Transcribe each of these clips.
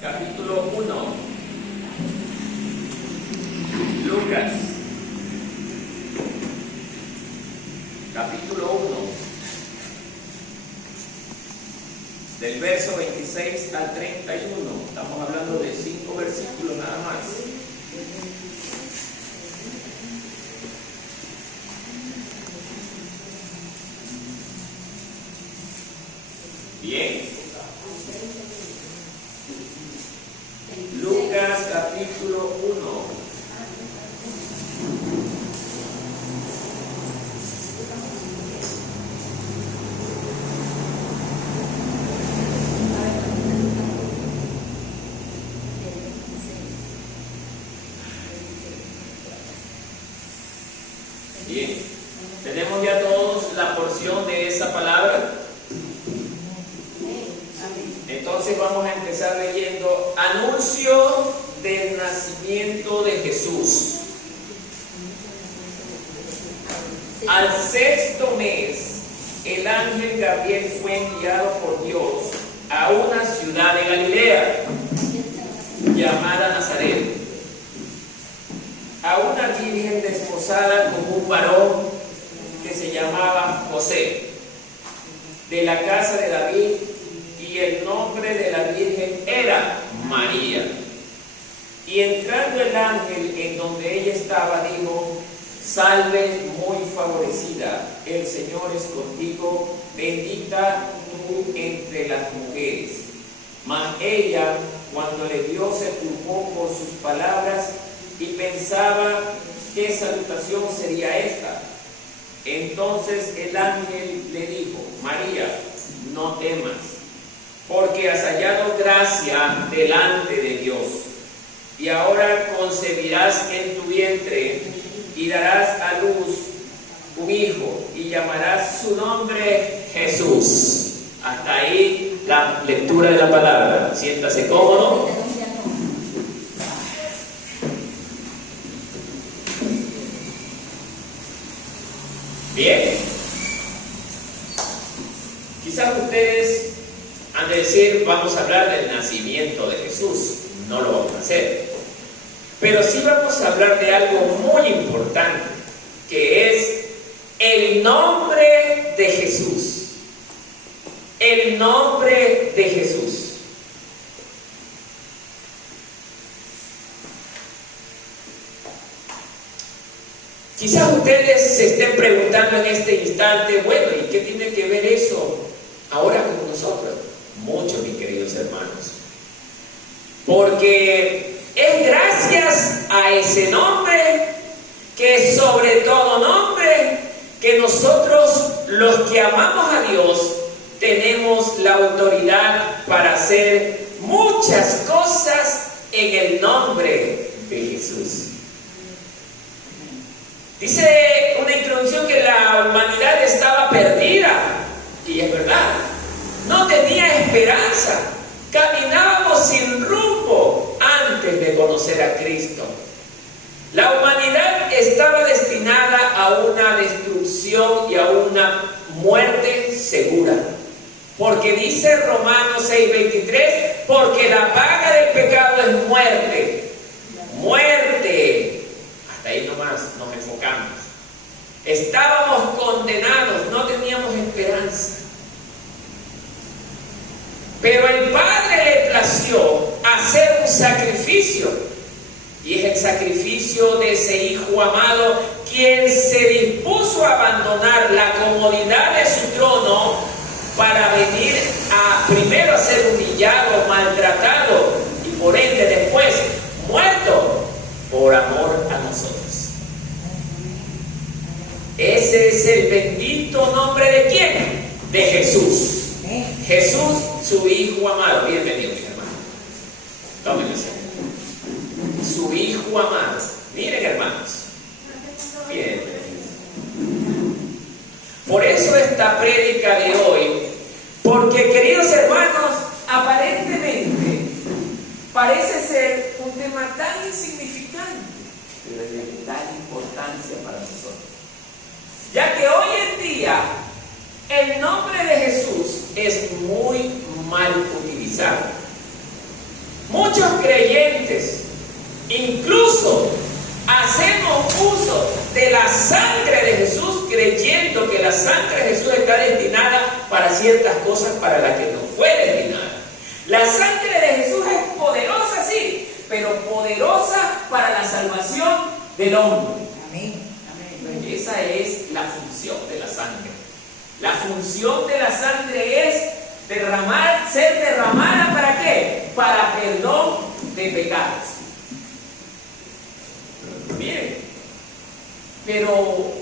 Capítulo 1. Lucas. Capítulo 1. Del verso 26 al 31. Estamos hablando de 5 versículos nada más. Bien. Lucas capítulo 1. Bien. ¿Tenemos ya todos la porción de esa palabra? Entonces vamos a empezar leyendo anuncio del nacimiento de Jesús. Al 6º mes, el ángel Gabriel fue enviado por Dios a una ciudad de Galilea llamada Nazaret, a una virgen desposada con un varón que se llamaba José, de la casa de David, y el nombre de la virgen era María. Y entrando el ángel en donde ella estaba, dijo: salve muy favorecida, el Señor es contigo, bendita tú entre las mujeres. Mas ella, cuando le vio, se turbó por sus palabras y pensaba qué salutación sería esta. Entonces el ángel le dijo: María, no temas, porque has hallado gracia delante de Dios. Y ahora concebirás en tu vientre y darás a luz un hijo y llamarás su nombre Jesús. Hasta ahí la lectura de la palabra. Siéntase cómodo. Bien. Quizás ustedes han de decir: vamos a hablar del nacimiento de Jesús. No lo vamos a hacer. Pero sí vamos a hablar de algo muy importante, que es el nombre de Jesús. El nombre de Jesús. Quizás ustedes se estén preguntando en este instante: bueno, ¿y qué tiene que ver eso ahora con nosotros? Mucho, mis queridos hermanos. Porque es gracias a ese nombre, que es sobre todo nombre, que nosotros, los que amamos a Dios, tenemos la autoridad para hacer muchas cosas en el nombre de Jesús. Dice una introducción que la humanidad estaba perdida, y es verdad. No tenía esperanza, caminábamos sin rumbo antes de conocer a Cristo. La humanidad estaba destinada a una destrucción y a una muerte segura. Porque dice Romanos 6:23, porque la paga del pecado es muerte. Muerte. Hasta ahí nomás nos enfocamos. Estábamos condenados, no teníamos esperanza. Pero el Padre le plació hacer un sacrificio, y es el sacrificio de ese Hijo amado, quien se dispuso a abandonar la comodidad de su trono para venir a primero a ser humillado, maltratado y por ende después muerto por amor a nosotros. Ese es el bendito nombre ¿de quién? De Jesús. Jesús, su Hijo amado. Bienvenido, mis hermanos. Tómenlo. Su Hijo amado. Miren, hermanos. Bienvenidos. Por eso esta prédica de hoy, porque, queridos hermanos, aparentemente parece ser un tema tan insignificante, pero es de tal importancia para nosotros, ya que hoy en día el nombre de Jesús es muy mal utilizado. creyentes incluso hacemos uso de la sangre de Jesús creyendo que la sangre de Jesús está destinada para ciertas cosas para las que no fue destinada. La sangre de Jesús es poderosa, sí, pero poderosa para la salvación del hombre. Amén. Amén. Esa es la función de la sangre. La función de la sangre es ser derramada ¿para qué? Para perdón de pecados. Bien, pero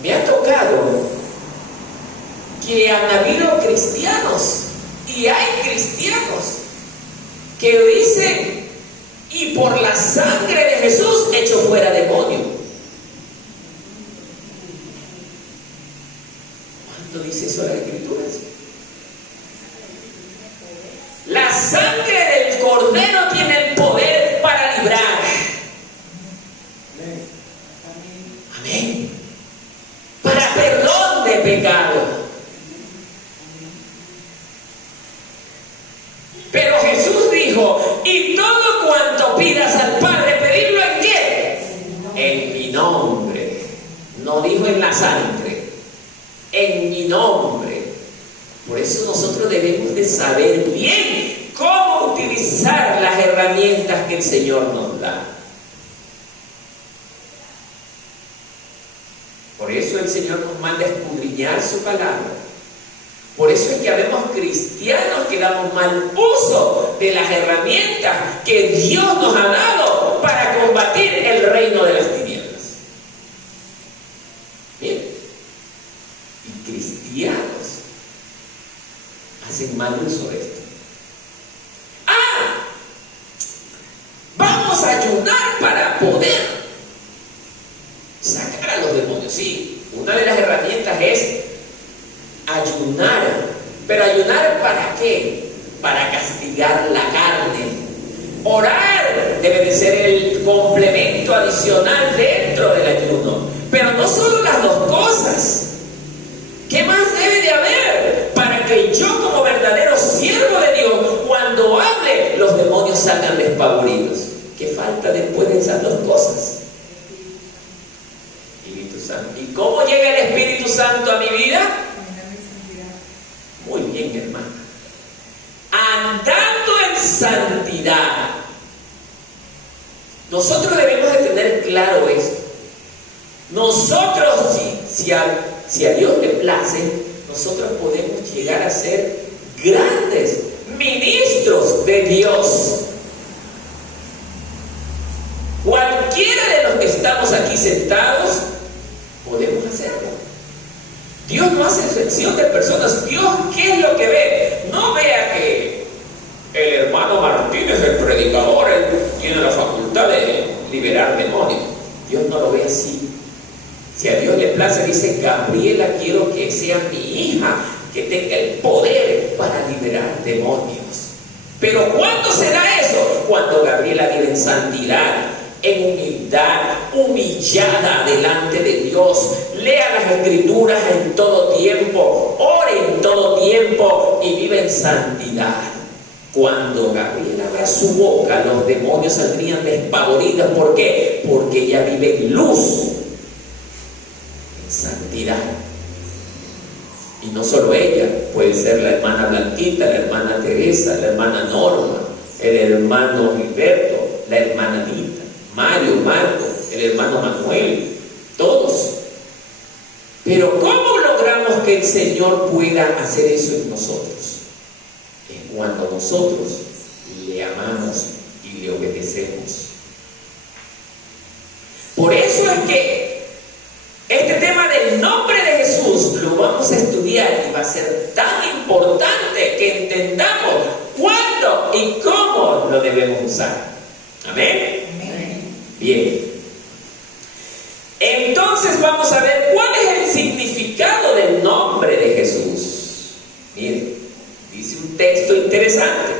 me ha tocado que han habido cristianos y hay cristianos que dicen: y por la sangre de Jesús echo fuera demonio. ¿Cuánto dice eso la Escritura? La sangre del Cordero tiene el poder para librar. Amén. Para perdón de pecado. Pero Jesús dijo: y todo cuanto pidas al Padre, pedirlo ¿en qué? En mi nombre. No dijo en la sangre, en mi nombre. Por eso nosotros debemos de saber bien cómo utilizar las herramientas que el Señor nos da. Por eso el Señor nos manda a escudriñar su palabra. Por eso es que habemos cristianos que damos mal uso de las herramientas que Dios nos ha dado para combatir el reino de las tinieblas. Bien. Y cristianos hacen mal uso de esto. Vamos a ayunar para poder sacar a los demonios. Sí, una de las herramientas es ayunar. Pero ayunar ¿para qué? Para castigar la carne. Orar debe de ser el complemento adicional dentro del ayuno. Pero no solo las dos cosas. ¿Qué más debe de haber para que yo, como verdadero siervo de Dios, cuando hable, los demonios salgan despavoridos? ¿Qué falta después de esas dos cosas? Espíritu Santo. ¿Y cómo llega el Espíritu Santo a mi vida? Muy bien, hermana. Andando en santidad. Nosotros debemos de tener claro esto. Nosotros, si a Dios le place, nosotros podemos llegar a ser grandes ministros de Dios. Cualquiera de los que estamos aquí sentados podemos hacerlo. Dios no hace excepción de personas. Dios, ¿qué es lo que ve? No vea que el hermano Martínez, el predicador, él tiene la facultad de liberar demonios. Dios no lo ve así. Si a Dios le place, dice: Gabriela, quiero que sea mi hija, que tenga el poder para liberar demonios. Pero ¿cuándo se da eso? Cuando Gabriela vive en santidad, en humildad, humillada delante de Dios, lea las Escrituras en todo tiempo, ore en todo tiempo y vive en santidad. Cuando Gabriela abra su boca, los demonios saldrían despavoridos. ¿Por qué? Porque ella vive en luz, en santidad. Y no solo ella, puede ser la hermana Blanquita, la hermana Teresa, la hermana Norma, el hermano Gilberto, la hermana Anita, Mario, Marco, el hermano Manuel, todos. Pero ¿cómo logramos que el Señor pueda hacer eso en nosotros? Es cuando nosotros le amamos y le obedecemos. Por eso es que este tema del nombre de Jesús lo vamos a estudiar y va a ser tan importante que entendamos cuándo y cómo lo debemos usar. ¿Amén? Bien. Entonces vamos a ver cuál es el significado del nombre de Jesús. Miren, dice un texto interesante.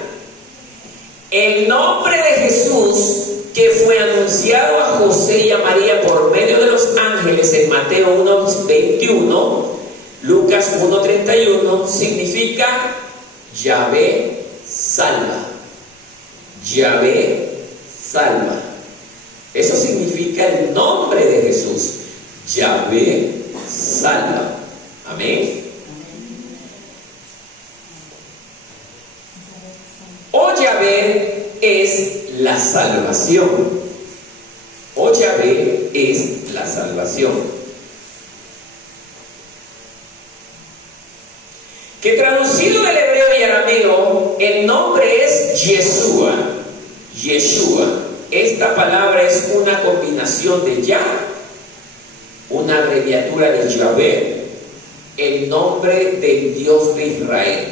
El nombre de Jesús, que fue anunciado a José y a María por medio de los ángeles en Mateo 1:21, Lucas 1:31, significa Yahvé salva. Yahvé salva. Eso significa el nombre de Jesús. Yahvé salva. Amén. O Yahvé es la salvación. O Yahvé es la salvación. Que traducido del hebreo y arameo, el nombre es Yeshua. Yeshua. Esta palabra es una combinación de Yah, una abreviatura de Yahvé, el nombre del Dios de Israel.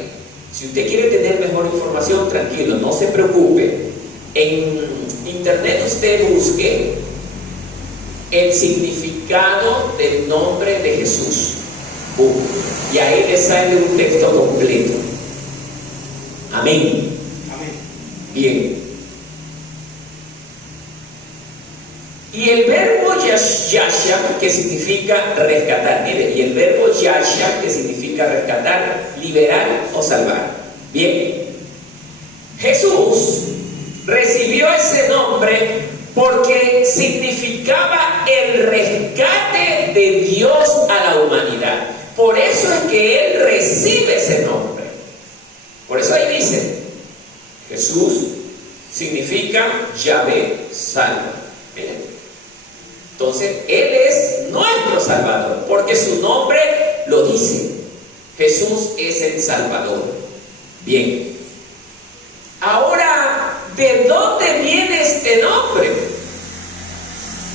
Si usted quiere tener mejor información, tranquilo, no se preocupe. En internet usted busque el significado del nombre de Jesús. Y ahí le sale un texto completo. Amén. Amén. Bien. Y el verbo yasha, que significa rescatar. Mire, y el verbo yasha, que significa rescatar, liberar o salvar. Bien. Jesús recibió ese nombre porque significaba el rescate de Dios a la humanidad. Por eso es que Él recibe ese nombre. Por eso ahí dice, Jesús significa Yahvé salva. Miren. Entonces, Él es nuestro Salvador, porque su nombre lo dice. Jesús es el Salvador. Bien. Ahora, ¿de dónde viene este nombre?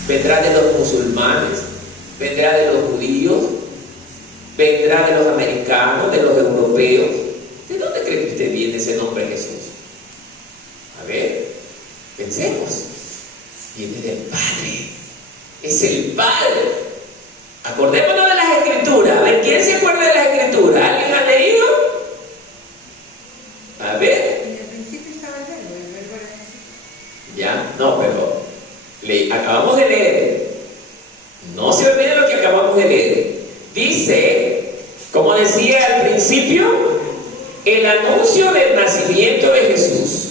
¿Vendrá de los musulmanes? ¿Vendrá de los judíos? ¿Vendrá de los americanos, de los europeos? ¿De dónde cree que usted viene ese nombre Jesús? A ver, pensemos. Viene del Padre. Es el Padre. Acordémonos de las Escrituras. A ver, ¿quién se acuerda de las Escrituras? ¿Alguien ha leído? A ver. En el principio estaba el verbo era Jesús. Ya, no, pero acabamos de leer. No se olvide lo que acabamos de leer. Dice, como decía al principio, el anuncio del nacimiento de Jesús.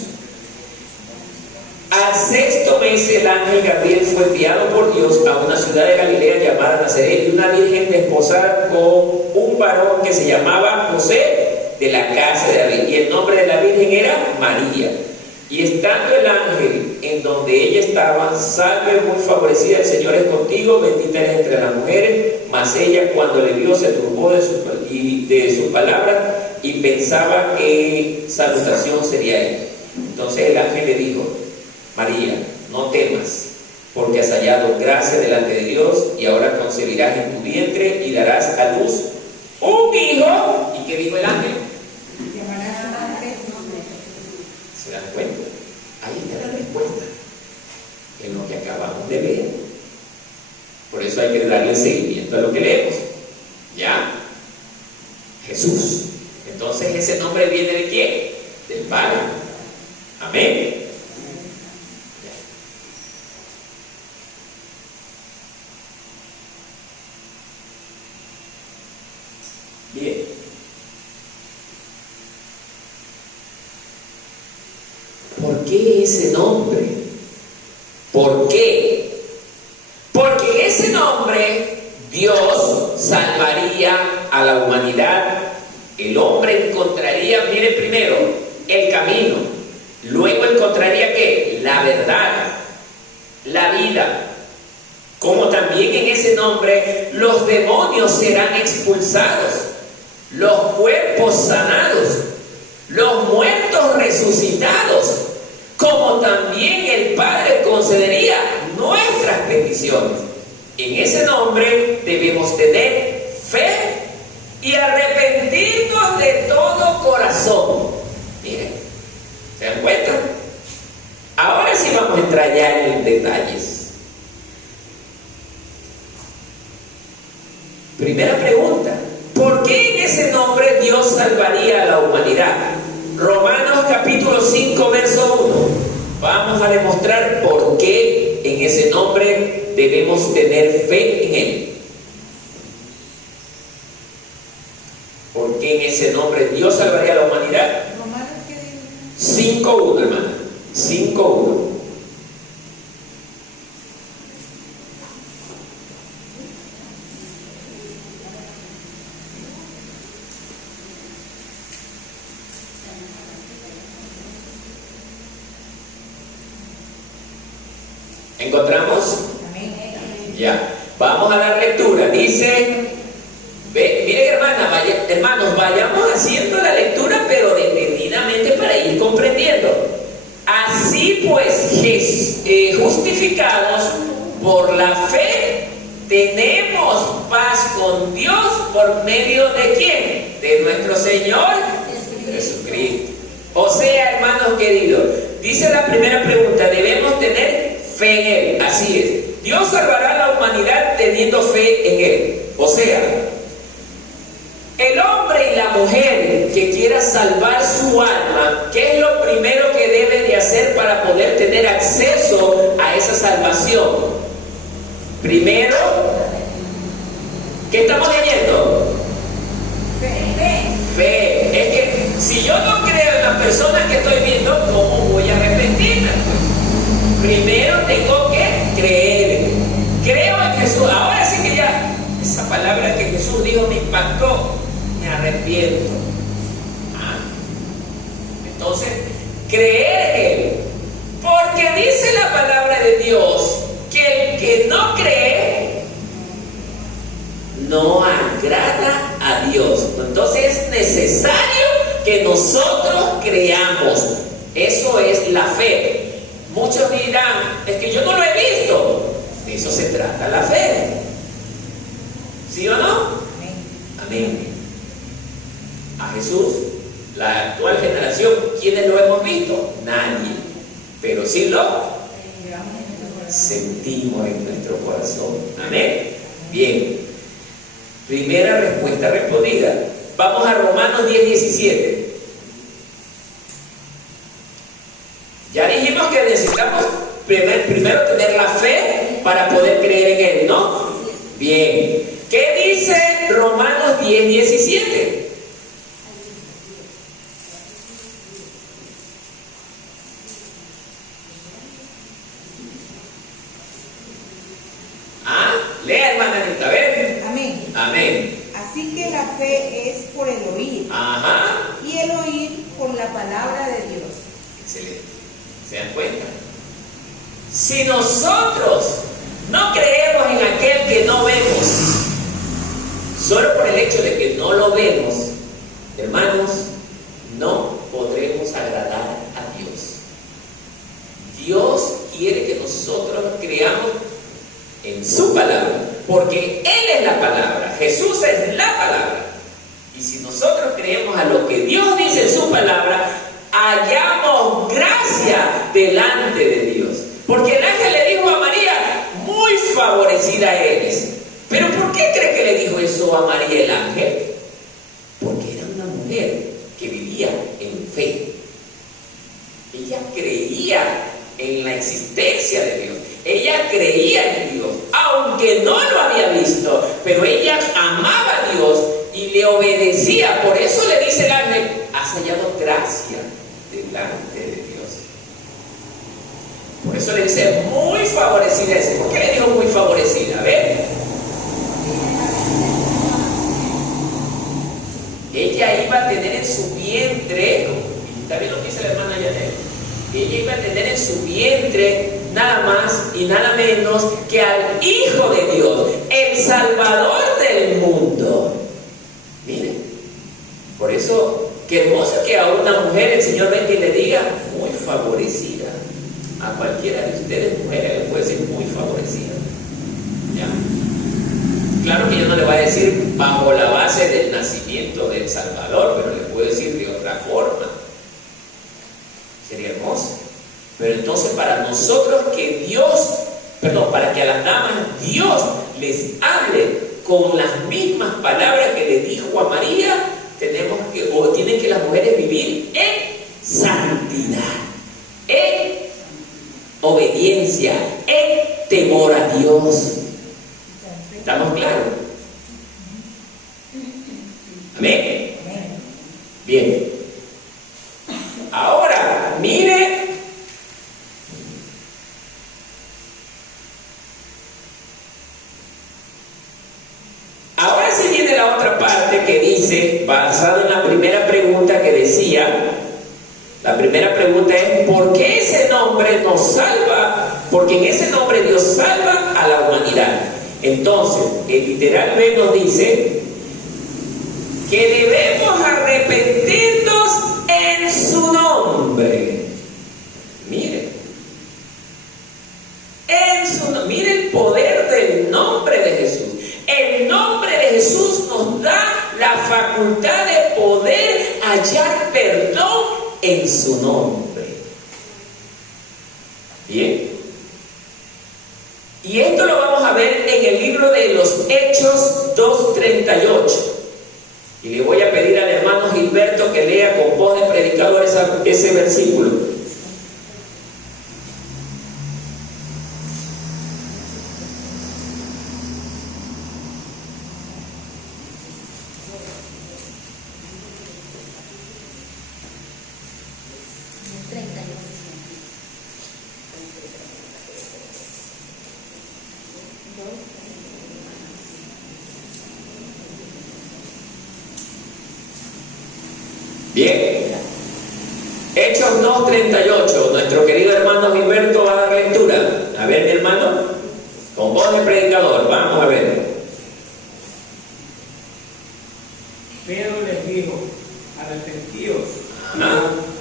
Al sexto mes el ángel Gabriel fue enviado por Dios a una ciudad de Galilea llamada Nazaret, y una virgen desposada con un varón que se llamaba José, de la casa de David, y el nombre de la virgen era María. Y estando el ángel en donde ella estaba, salve muy favorecida, el Señor es contigo, bendita eres entre las mujeres. Mas ella, cuando le vio, se turbó de sus palabras y pensaba que salutación sería ella. Entonces el ángel le dijo, María, no temas, porque has hallado gracia delante de Dios, y ahora concebirás en tu vientre y darás a luz un hijo. ¿Y qué dijo el ángel? Llamarás a su nombre. ¿Se dan cuenta? Ahí está la respuesta, en lo que acabamos de leer. Por eso hay que darle seguimiento a lo que leemos. ¿Ya? Jesús. Entonces, ¿ese nombre viene de quién? Del Padre. Amén. Bien. ¿Por qué ese nombre? ¿Por qué? Porque en ese nombre Dios salvaría a la humanidad. El hombre encontraría, mire, primero, el camino. Luego encontraría ¿qué? La verdad, la vida. Como también en ese nombre los demonios serán expulsados, los cuerpos sanados, los muertos resucitados, como también el Padre concedería nuestras peticiones. En ese nombre debemos tener fe y arrepentirnos de todo corazón. Miren, ¿se dan cuenta? Ahora sí vamos a entrar ya en detalles. Primera pregunta, ¿por qué en ese nombre Dios salvaría a la humanidad? Romanos capítulo 5, verso 1. Vamos a demostrar por qué en ese nombre debemos tener fe en Él. ¿Por qué en ese nombre Dios salvaría a la humanidad? Romanos, ¿qué dice? 5.1, hermano. 5:1. ¿Encontramos? Ya. Vamos a dar lectura. Dice, miren hermanos, vayamos haciendo la lectura, pero detenidamente para ir comprendiendo. Así pues, justificados por la fe, tenemos paz con Dios por medio de ¿quién? De nuestro Señor Jesucristo. O sea, hermanos queridos, dice la primera pregunta, debemos tener fe en Él. Así es. Dios salvará a la humanidad teniendo fe en Él. O sea, el hombre y la mujer que quiera salvar su alma, ¿qué es lo primero que debe de hacer para poder tener acceso a esa salvación? Primero, ¿qué estamos leyendo? Fe. Es que si yo no creo en las personas que estoy viendo, ¿cómo voy a arrepentirme? Primero tengo que creer. Creo en Jesús. Ahora sí que ya, esa palabra que Jesús dijo me impactó. Me arrepiento. Entonces, creer en Él. Porque dice la palabra de Dios que el que no cree no agrada a Dios. Entonces es necesario que nosotros creamos. Eso es la fe. Muchos dirán, es que yo no lo he visto. De eso se trata la fe. ¿Sí o no? Amén. A Jesús, la actual generación, ¿quiénes lo hemos visto? Nadie. Pero sí lo sentimos en nuestro corazón. Amén. Bien. Primera respuesta respondida. Vamos a Romanos 10:17. Ya dijimos que necesitamos primero tener la fe para poder creer en Él, ¿no? Bien. ¿Qué dice Romanos 10:17? Lea, hermana Anita, a ver. Amén. Amén. Así que la fe es por el oír. Ajá. Y el oír por la palabra de Dios. Excelente. ¿Se dan cuenta? Si nosotros no creemos en aquel que no vemos, solo por el hecho de que no lo vemos, hermanos, no podremos agradar a Dios. Dios quiere que nosotros creamos en su palabra, porque Él es la palabra, Jesús es la palabra. Y si nosotros creemos a lo que Dios dice en su palabra, hallamos gracia delante de Dios. Porque el ángel le dijo a María, muy favorecida eres. Pero ¿por qué cree que le dijo eso a María el ángel? Porque era una mujer que vivía en fe. Ella creía en la existencia de Dios. Ella creía en Dios, aunque no lo había visto, pero ella amaba a Dios y le obedecía. Por eso le dice el ángel, has hallado gracia delante de Dios. Por eso le dice, muy favorecida es. ¿Por qué le dijo muy favorecida? A ver. Ella iba a tener en su vientre, y también lo dice la hermana Yanet, ella iba a tener en su vientre nada más y nada menos que al Hijo de Dios, el Salvador del mundo. Miren, por eso, qué hermoso que a una mujer el Señor venga y le diga, muy favorecida. A cualquiera de ustedes, mujeres, le puede decir muy favorecida. ¿Ya? Claro que yo no le voy a decir bajo la base del nacimiento del Salvador, pero le puedo decir de otra forma. Sería hermoso. Pero entonces para nosotros para que a las damas Dios les hable con las mismas palabras que le dijo a María, tienen que las mujeres vivir en santidad, en obediencia, en temor a Dios. ¿Estamos claros? Amén. Bien. Ahora, mire primera pregunta es, ¿por qué ese nombre nos salva? Porque en ese nombre Dios salva a la humanidad. Entonces, el literalmente nos dice que debemos arrepentirnos en su nombre. Mire, mire el poder del nombre de Jesús. El nombre de Jesús nos da la facultad de poder hallar perdón en su nombre. Bien. Y esto lo vamos a ver en el libro de los Hechos 2:38. Y le voy a pedir al hermano Gilberto que lea con voz de predicador ese versículo. Bien, Hechos 2:38, nuestro querido hermano Gilberto va a dar lectura. A ver, mi hermano, con voz de predicador, vamos a ver. Pedro les dijo, arrepentíos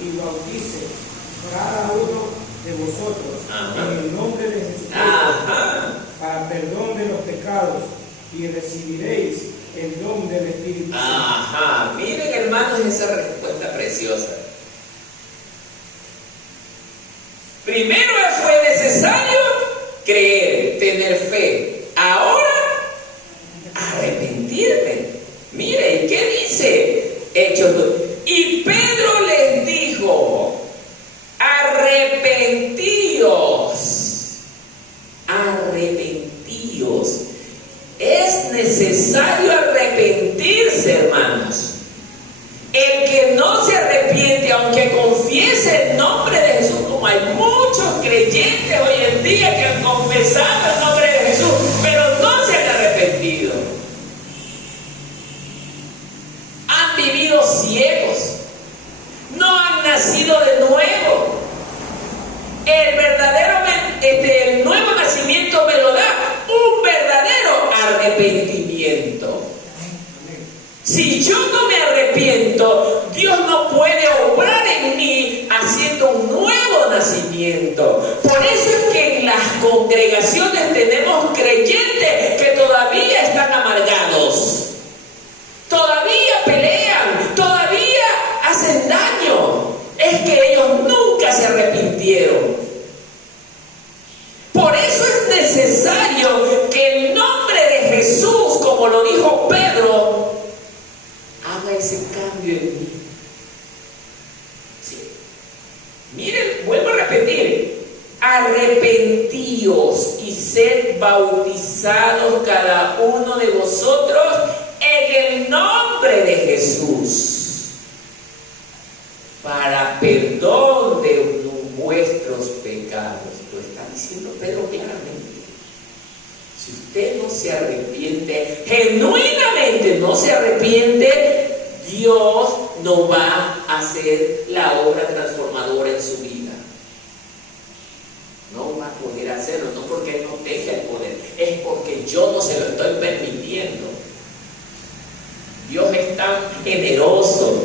y bautice cada uno de vosotros en el nombre de Jesucristo para perdón de los pecados y recibiréis el don del Espíritu Santo. Miren, hermanos, esa respuesta preciosa. Primero fue necesario creer, tener fe. Ahora, arrepentirme. Miren, ¿qué dice Hechos 2? Y Pedro les dijo, arrepentíos. Arrepentíos. Es necesario arrepentirse, hermanos. El que no se arrepiente, aunque confiese el nombre de Jesús, como hay muchos creyentes hoy en día que han confesado el nombre de Jesús, pero no se han arrepentido. Han vivido ciegos, no han nacido de nuevo. El nuevo nacimiento me lo da un verdadero arrepentimiento. Si yo no me arrepiento, Dios no puede obrar en mí haciendo un nuevo nacimiento. Por eso es que en las congregaciones tenemos creyentes que todavía están amargados, todavía pelean, todavía hacen daño. Es que ellos nunca se arrepintieron. Por eso es necesario que el nombre de Jesús, como lo dijo Pedro, haga ese cambio en mí. Sí. Miren, vuelvo a repetir. Arrepentíos y sed bautizados cada uno de vosotros en el nombre de Jesús, para perdón de vuestros pecados. Lo está diciendo Pedro claramente. Si usted no se arrepiente, genuinamente no se arrepiente, Dios no va a hacer la obra transformadora en su vida. No va a poder hacerlo, no porque Él no tenga el poder, es porque yo no se lo estoy permitiendo. Dios es tan generoso,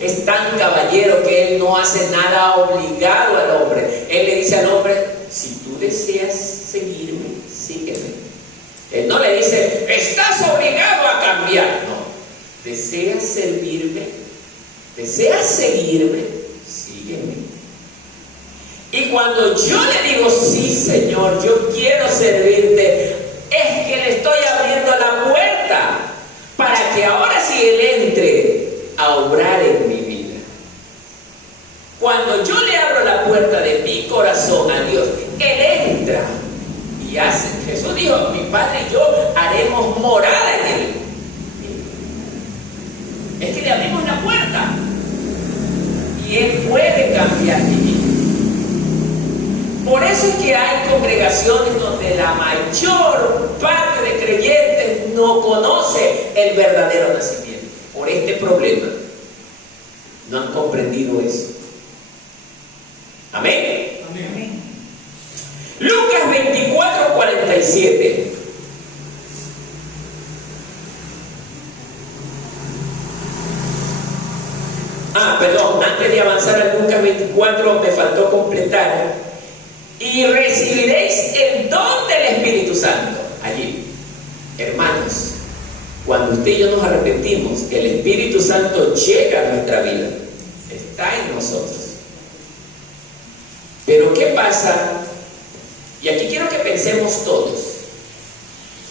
es tan caballero que Él no hace nada obligado al hombre. Él le dice al hombre, si tú deseas seguirme, sígueme. Él no le dice, estás obligado a cambiar. No, deseas servirme, deseas seguirme, sígueme. Y cuando yo le digo, sí, Señor, yo quiero servirte, es que le estoy abriendo la puerta para que ahora sí Él entre a obrar en mi vida. Cuando yo le abro la puerta de mi corazón a Dios, Él entra y hace. Jesús dijo, mi Padre y yo haremos morada en Él. Es que le abrimos la puerta y Él puede cambiar mi vida. Por eso es que hay congregaciones donde la mayor parte de creyentes no conoce el verdadero nacimiento. Por este problema no han comprendido eso. Amén. Amén. Lucas 24, 47. Perdón, antes de avanzar a Lucas 24 me faltó completar. Y recibiréis el don del Espíritu Santo. Allí, hermanos, cuando usted y yo nos arrepentimos, el Espíritu Santo llega a nuestra vida, está en nosotros. Pero ¿qué pasa? Y aquí quiero que pensemos todos.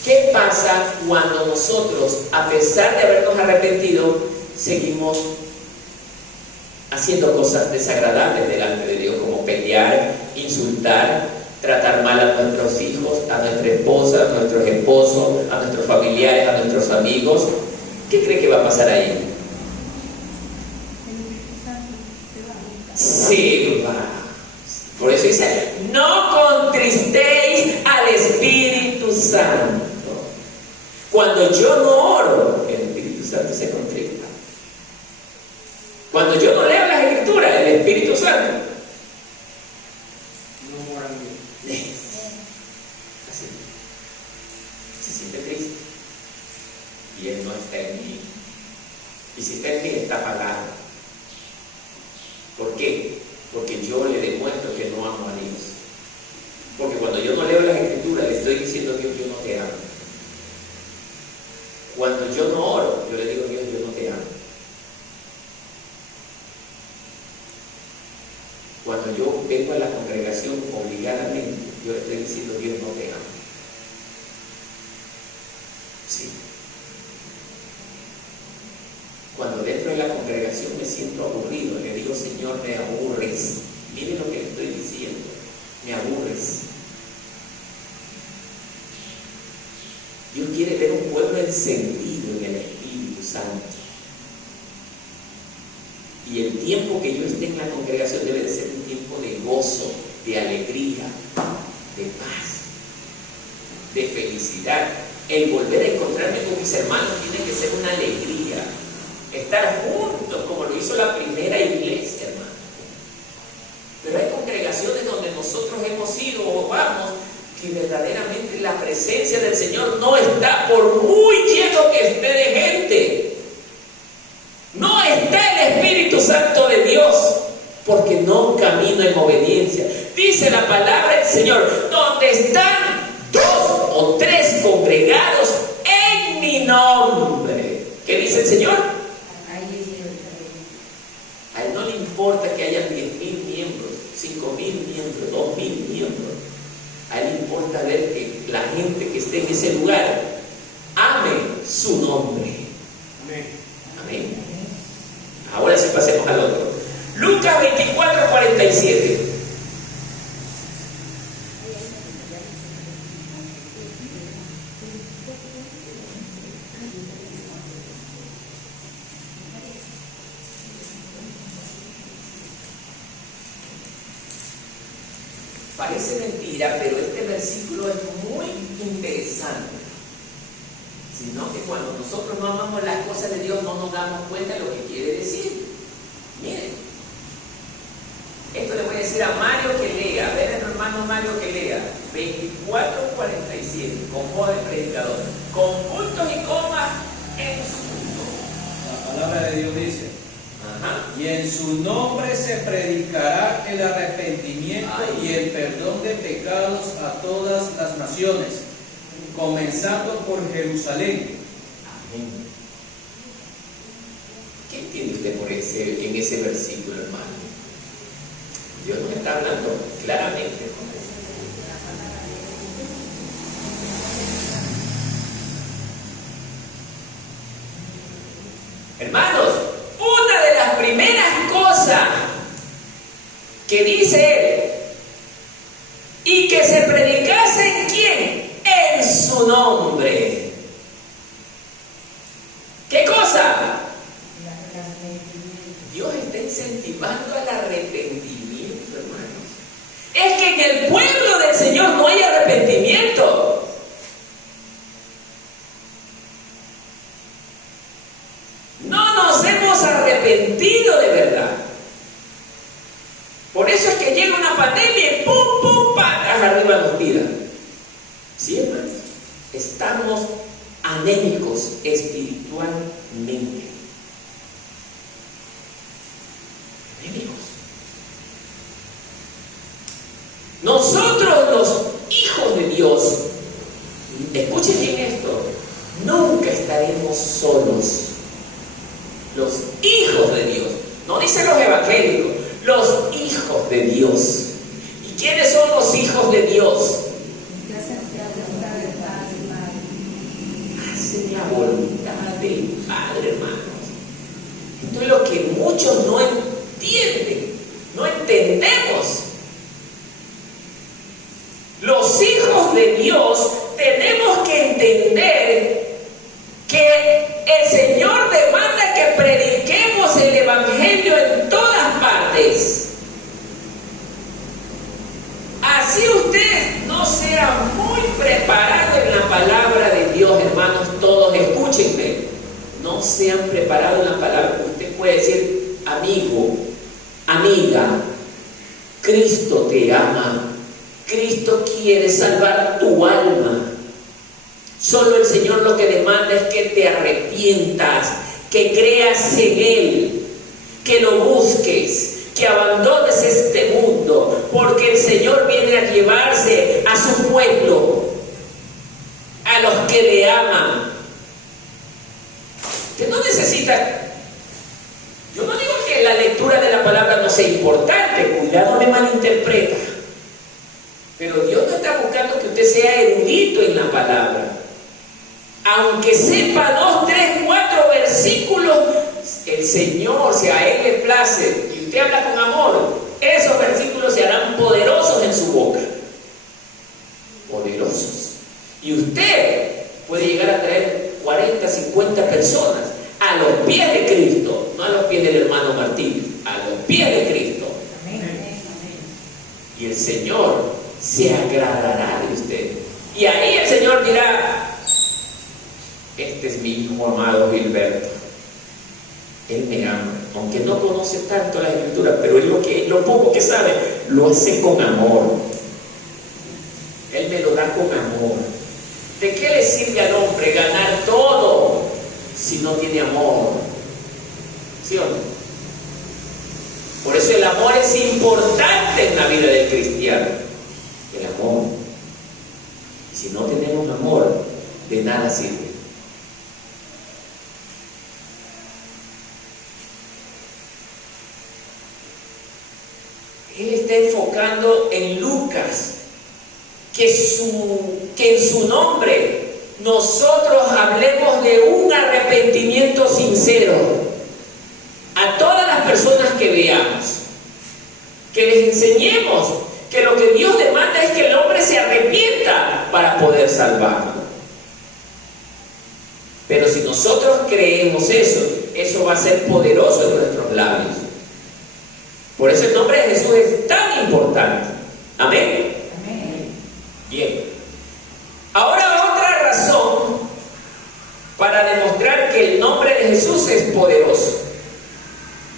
¿Qué pasa cuando nosotros, a pesar de habernos arrepentido, seguimos haciendo cosas desagradables delante de Dios, como pelear, insultar, tratar mal a nuestros hijos, a nuestra esposa, a nuestros esposos, a nuestros familiares, a nuestros amigos? ¿Qué cree que va a pasar ahí? Sí, va. Por eso dice, no contristéis al Espíritu Santo. Cuando yo no oro, el Espíritu Santo se contrista. Cuando yo no leo las Escrituras, el Espíritu Santo No mora en mí. así se siente triste. Y Él no está en mí. Y si está en mí, está apagado. ¿Por qué? Porque yo le demuestro que no amo a Dios. Porque cuando yo no leo las Escrituras, le estoy diciendo a Dios, yo no te amo. Cuando yo no oro, yo le digo a Dios, yo no te amo. Cuando yo vengo a la congregación obligadamente, yo le estoy diciendo, Dios no te amo. Sí. Cuando dentro de la congregación me siento aburrido, le digo, Señor, me aburres. Mire lo que le estoy diciendo, me aburres. Dios quiere ver un pueblo encendido en el Espíritu Santo. Y el tiempo que yo esté en la congregación debe de ser un tiempo de gozo, de alegría, de paz, de felicidad. El volver a encontrarme con mis hermanos tiene que ser una alegría. Estar juntos como lo hizo la primera iglesia, hermano. Pero hay congregaciones donde nosotros hemos ido o vamos, que verdaderamente la presencia del Señor no está, por muy lleno que esté de gente. No está el Espíritu Santo de Dios, porque no camino en obediencia. Dice la palabra del Señor, donde están 2 o 3 congregados en mi nombre. ¿Qué dice el Señor? A Él no le importa que haya 10,000 miembros, 5,000 miembros, 2,000 miembros. A Él le importa ver que la gente que esté en ese lugar ame su nombre. Amén. Amén. Ahora sí pasemos al otro. Lucas 24, 47. Parece mentira, pero este versículo es muy interesante. Sino que cuando nosotros no amamos las cosas de Dios, no nos damos cuenta de lo que quiere decir. Miren, esto le voy a decir a Mario que lea. A ver, el hermano Mario que lea 24:47, con voz de predicador, con puntos y comas en su punto. La palabra de Dios dice, Ajá. y en su nombre se predicará el arrepentimiento y el perdón de pecados a todas las naciones, comenzando por Jerusalén. Amén. ¿Qué entiende usted en ese versículo, hermano? Dios nos está hablando claramente. Hermanos, una de las primeras cosas que dice Él, y que se predicase en quién, en su nombre. ¿Qué cosa? Dios está incentivando al arrepentimiento, hermanos. Es que en el pueblo del Señor no hay arrepentimiento. No nos hemos arrepentido de verdad. Por eso es es que llega una pandemia y ¡pum, pum, patas arriba nos tira. Sí, hermanos, estamos anémicos espiritualmente. Anémicos. Nosotros, los hijos de Dios, escuchen bien esto, nunca estaremos solos. Los hijos de Dios, no dicen los evangélicos, los hijos de Dios. ¿Y quiénes son los hijos de Dios? Hacen la voluntad del Padre, hermanos. Esto es lo que muchos no entienden, no entendemos. Los hijos de Dios tenemos que entender que el Señor demanda que prediquemos el Evangelio en todas partes. Así usted no sea muy preparado en la palabra de Dios, hermanos, todos escúchenme. No sean preparados en la palabra. Usted puede decir, amigo, amiga, Cristo te ama. Cristo quiere salvar tu alma. Solo el Señor lo que demanda es que te arrepientas, que creas en Él, que lo busques, que abandones este mundo, porque el Señor viene a llevarse a su pueblo, a los que le aman. Que no necesita. Yo no digo que la lectura de la palabra no sea importante, cuidado, me malinterpreta. Pero Dios no está buscando que usted sea erudito en la palabra. Aunque sepa 2, 3, 4 versículos, el Señor, si a Él le place, y usted habla con amor, esos versículos se harán poderosos en su boca. Poderosos. Y usted puede llegar a traer 40, 50 personas a los pies de Cristo, no a los pies del hermano Martín, a los pies de Cristo. Y el Señor se agradará de usted. Y ahí el Señor dirá, este es mi hijo amado Gilberto. Él me ama, aunque no conoce tanto la Escritura, pero él lo poco que sabe, lo hace con amor. Él me lo da con amor. ¿De qué le sirve al hombre ganar todo si no tiene amor? ¿Sí o no? Por eso el amor es importante en la vida del cristiano. El amor. Y si no tenemos amor, de nada sirve. Él está enfocando en Lucas que en su nombre nosotros hablemos de un arrepentimiento sincero a todas las personas que veamos, que les enseñemos que lo que Dios demanda es que el hombre se arrepienta para poder salvarlo. Pero si nosotros creemos eso va a ser poderoso en nuestros labios. Por eso el nombre de Jesús es tan importante. Amén. Amén. Bien. Ahora otra razón para demostrar que el nombre de Jesús es poderoso.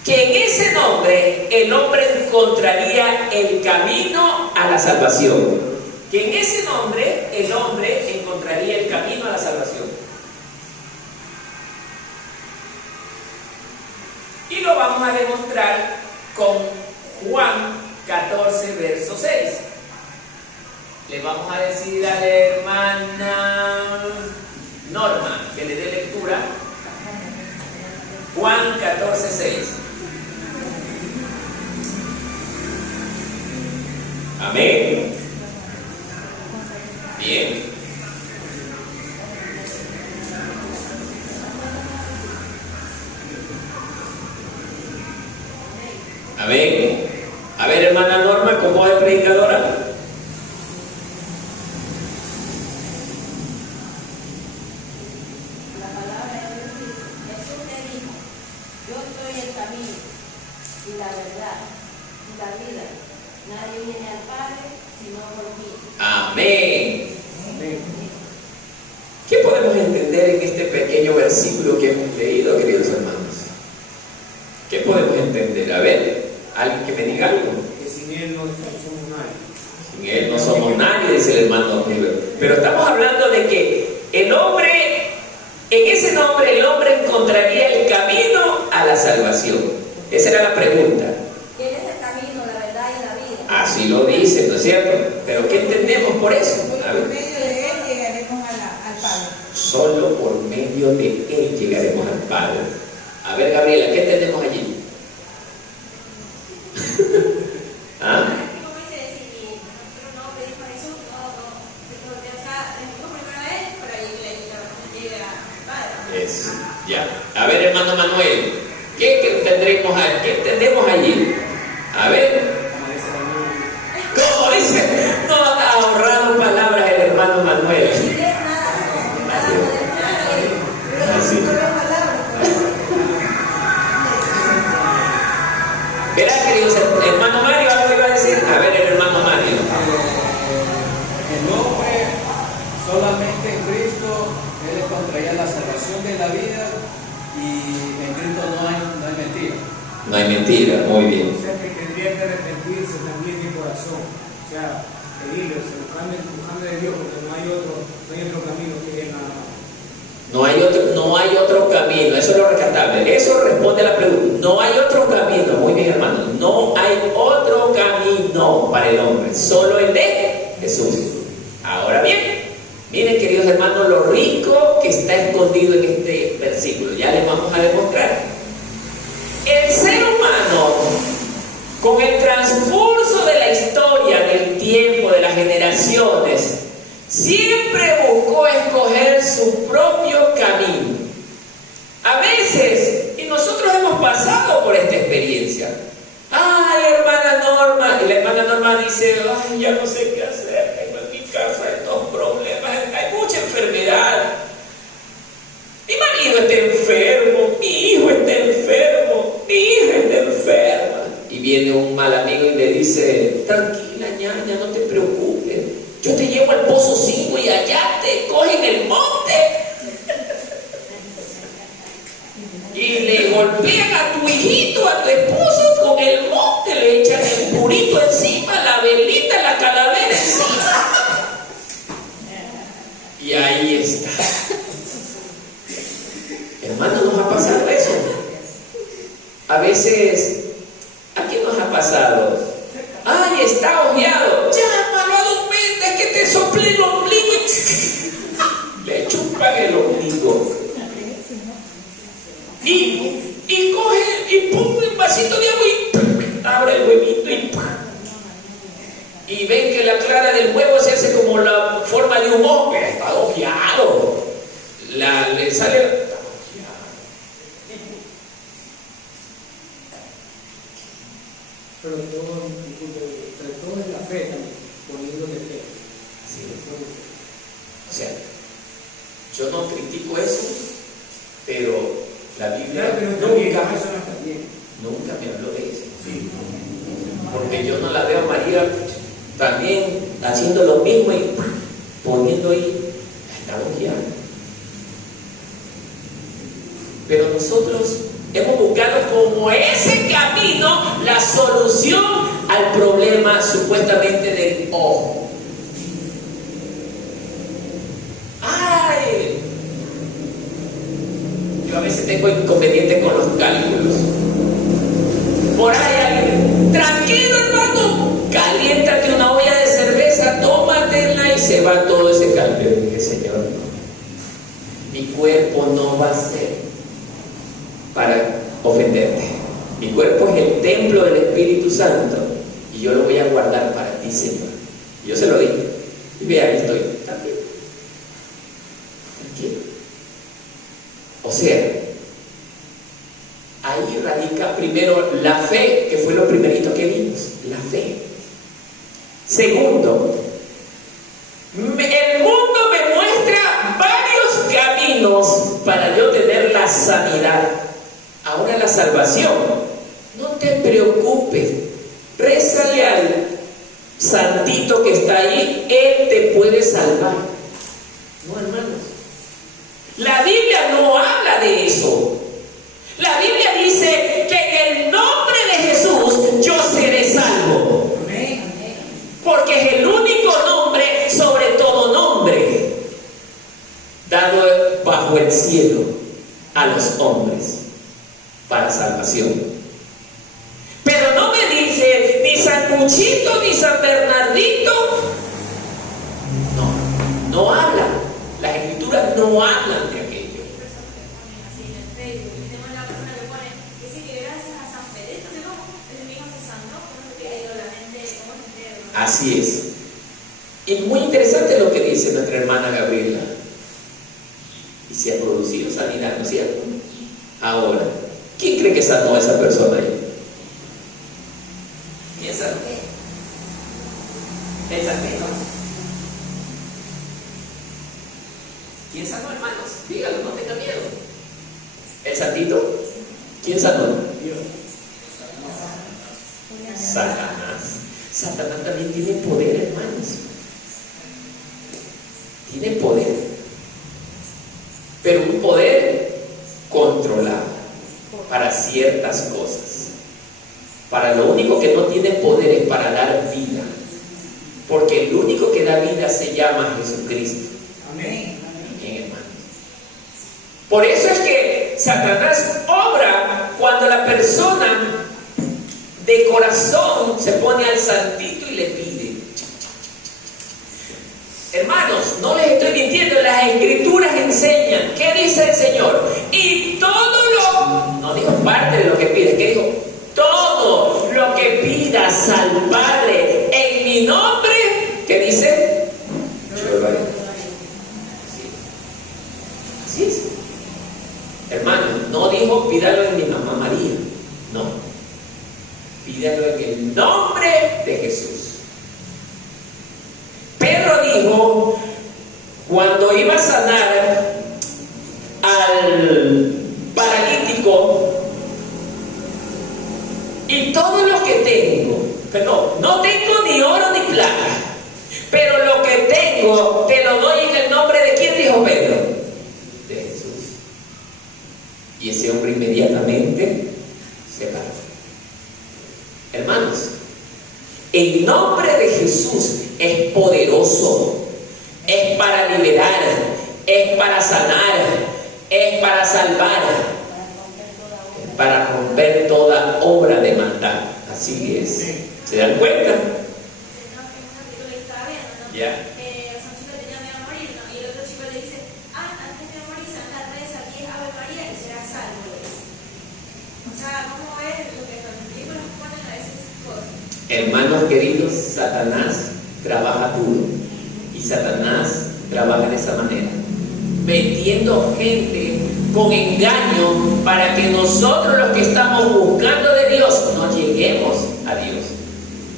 Que en ese nombre el hombre encontraría el camino a la salvación. Que en ese nombre el hombre encontraría el camino a la salvación. Y lo vamos a demostrar con Juan 14, verso 6. Le vamos a decir a la hermana Norma que le dé lectura. Juan 14, 6. Amén. Bien. Amén. A ver, hermana Norma, ¿cómo es predicadora? La palabra de Dios dice, Jesús le dijo, yo soy el camino y la verdad y la vida. Nadie viene al Padre sino por mí. Amén. ¿Qué podemos entender en este pequeño versículo que hemos leído, queridos hermanos? ¿Qué podemos entender? A ver, alguien que me diga algo. Que sin Él no somos nadie. Sin Él no somos nadie, dice el hermano Rivero. Pero estamos hablando de que el hombre, en ese nombre, el hombre encontraría el camino a la salvación. Esa era la pregunta. Él es el camino, la verdad y la vida. Así lo dice, ¿no es cierto? Pero ¿qué entendemos por eso? A Por ver. medio de él llegaremos al Padre. Solo por medio de Él llegaremos al Padre. A ver, Gabriela, ¿qué entendemos allí? ¿Ah? ¿Cómo dice? Si nosotros no pedimos a Jesús, decimos primero a Él para que llegue al Padre. Es, ya. A ver, hermano Manuel, ¿qué entendemos allí? A ver. ¿Cómo dice? No ha ahorrado palabras el hermano Manuel. Así. Verá, queridos hermano Mario, algo iba a decir. A ver, el hermano Mario. El hombre solamente en Cristo, Él encontraría la salvación de la vida y en Cristo no hay mentira. No hay mentira, muy bien. O sea que tendría que arrepentirse también de corazón. O sea, pedirle, buscarme de Dios, porque no hay otro camino que Él nada más. No hay otro camino, eso es lo rescatable. Eso responde a la pregunta. No hay otro camino, muy bien, hermano. No hay otro camino para el hombre, solo el de Jesús. Ahora bien, miren, queridos hermanos, lo rico que está escondido en este versículo. Ya les vamos a demostrar. El ser humano, con el transcurso de la historia, del tiempo, de las generaciones, siempre buscó escoger su propio camino. A veces, y nosotros hemos pasado por esta experiencia. Ay, hermana Norma, y la hermana Norma dice, ay, ya no sé qué hacer, tengo en mi casa estos problemas, hay mucha enfermedad. Mi marido está enfermo, mi hijo está enfermo, mi hija está enferma. Y viene un mal amigo y le dice, tranquila, ñaña, no te preocupes. Yo te llevo al Pozo 5 y allá te cogen el monte. Y le golpean a tu hijito, a tu esposo con el monte, le echan el purito encima, la velita, la calavera encima. Y ahí está. Hermano, nos ha pasado eso. A veces, ¿a quién nos ha pasado? Ay, está ojeado. Llámalo a Don Méndez que te sople el ombligo y le chupan el ombligo. Y coge y pone un vasito de agua y abre el huevito y ven que la clara del huevo se hace como la forma de un ojo, pero está ojeado. Le sale. Pero todo es la fe también, poniéndole fe. Sí. O sea, yo no critico eso, pero la Biblia nunca me habló de eso. Sí. Porque yo no la veo a María también haciendo lo mismo y poniendo ahí, está ojeada. Pero nosotros hemos buscado como ese camino la solución al problema supuestamente del ojo. ¡Ay! Yo a veces tengo inconvenientes con los cálculos. Por ahí alguien, tranquilo hermano, caliéntate una olla de cerveza, tómatela y se va todo ese cálculo. Y dije, Señor, no. Mi cuerpo no va a ser para ofenderte. Mi cuerpo es el templo del Espíritu Santo y yo lo voy a guardar para ti, Señor. Yo se lo dije. Y vea, ahí estoy. Tranquilo. Tranquilo. O sea, ahí radica primero la fe, que fue lo primerito que vimos. La fe. Segundo, el mundo me muestra varios caminos para yo tener la sanidad. Ahora la salvación, no te preocupes, rézale al santito que está ahí, Él te puede salvar. No, hermanos, la Biblia no habla de eso. La Biblia dice que en el nombre de Jesús yo seré salvo. salvación. Pero no me dice ni San Cuchito ni San Bernardito. No habla. Las escrituras no hablan de aquello. Así es. Y muy interesante lo que dice nuestra hermana Gabriela. Y se ha producido sanidad, ¿no es cierto? Ahora, ¿quién cree que sanó a esa persona ahí? ¿Quién sanó? El santito. ¿Quién sanó, hermanos? Dígalo, no tenga miedo. ¿El santito? ¿Quién sanó? Dios. Satanás. Satanás también tiene poder, hermanos. Tiene poder. Pero un poder controlado para ciertas cosas. Para lo único que no tiene poder es para dar vida. Porque el único que da vida se llama Jesucristo. Amén. Bien, hermanos. Por eso es que Satanás obra cuando la persona de corazón se pone al santito y le pide. Hermanos, no les estoy mintiendo, las escrituras enseñan. ¿Qué dice el Señor? Y todo lo, no dijo parte de lo que pides, ¿qué dijo? Todo lo que pidas al Padre en mi nombre, ¿qué dice? Yo lo haré. Así es. Hermanos, no dijo pídalo en mi mamá María, no. Pídalo en el nombre de Jesús. Pedro dijo, cuando iba a sanar al paralítico, y todo lo que tengo, perdón, no tengo ni oro ni plata, pero lo que tengo te lo doy en el nombre de ¿quién dijo Pedro? De Jesús. Y ese hombre inmediatamente se paró. Hermanos, el nombre de Jesús es poderoso, es para liberar, es para sanar, es para salvar, es para romper toda obra de maldad. Así es. ¿Se dan cuenta? Ya. Hermanos queridos, Satanás trabaja duro y Satanás trabaja de esa manera, metiendo gente con engaño para que nosotros los que estamos buscando de Dios no lleguemos a Dios.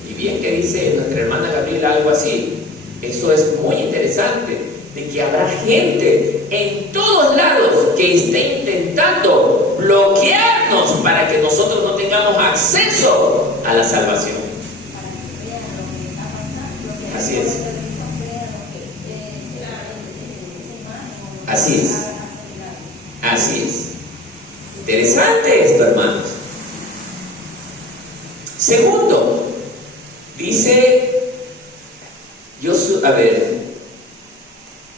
Y bien que dice nuestra hermana Gabriela algo así, eso es muy interesante, de que habrá gente en todos lados que esté intentando bloquearnos para que nosotros no tengamos acceso a la salvación. Así es. Así es. Así es. Interesante esto, hermanos. Segundo, dice,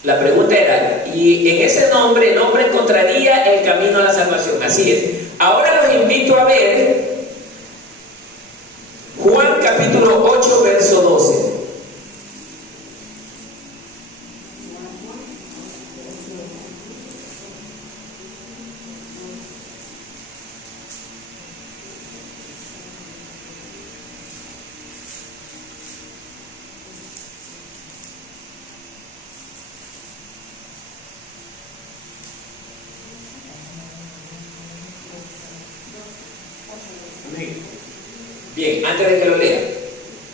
la pregunta era, y en ese nombre, el hombre encontraría el camino a la salvación. Así es. Ahora los invito a ver Juan capítulo 8, verso 12. Bien, antes de que lo lea,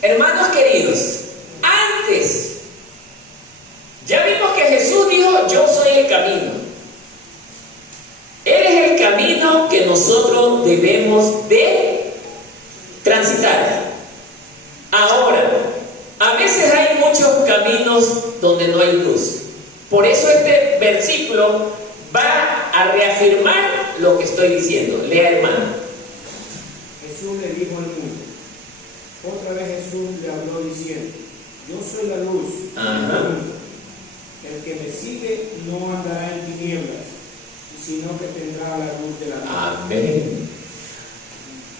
hermanos queridos, antes, ya vimos que Jesús dijo, yo soy el camino. Él es el camino que nosotros debemos de transitar. Ahora, a veces hay muchos caminos donde no hay luz. Por eso este versículo va a reafirmar lo que estoy diciendo. Lea, hermano. Jesús le dijo al mundo. Otra vez Jesús le habló diciendo, yo soy la luz del mundo. El que me sigue no andará en tinieblas, sino que tendrá la luz de la vida. Amén.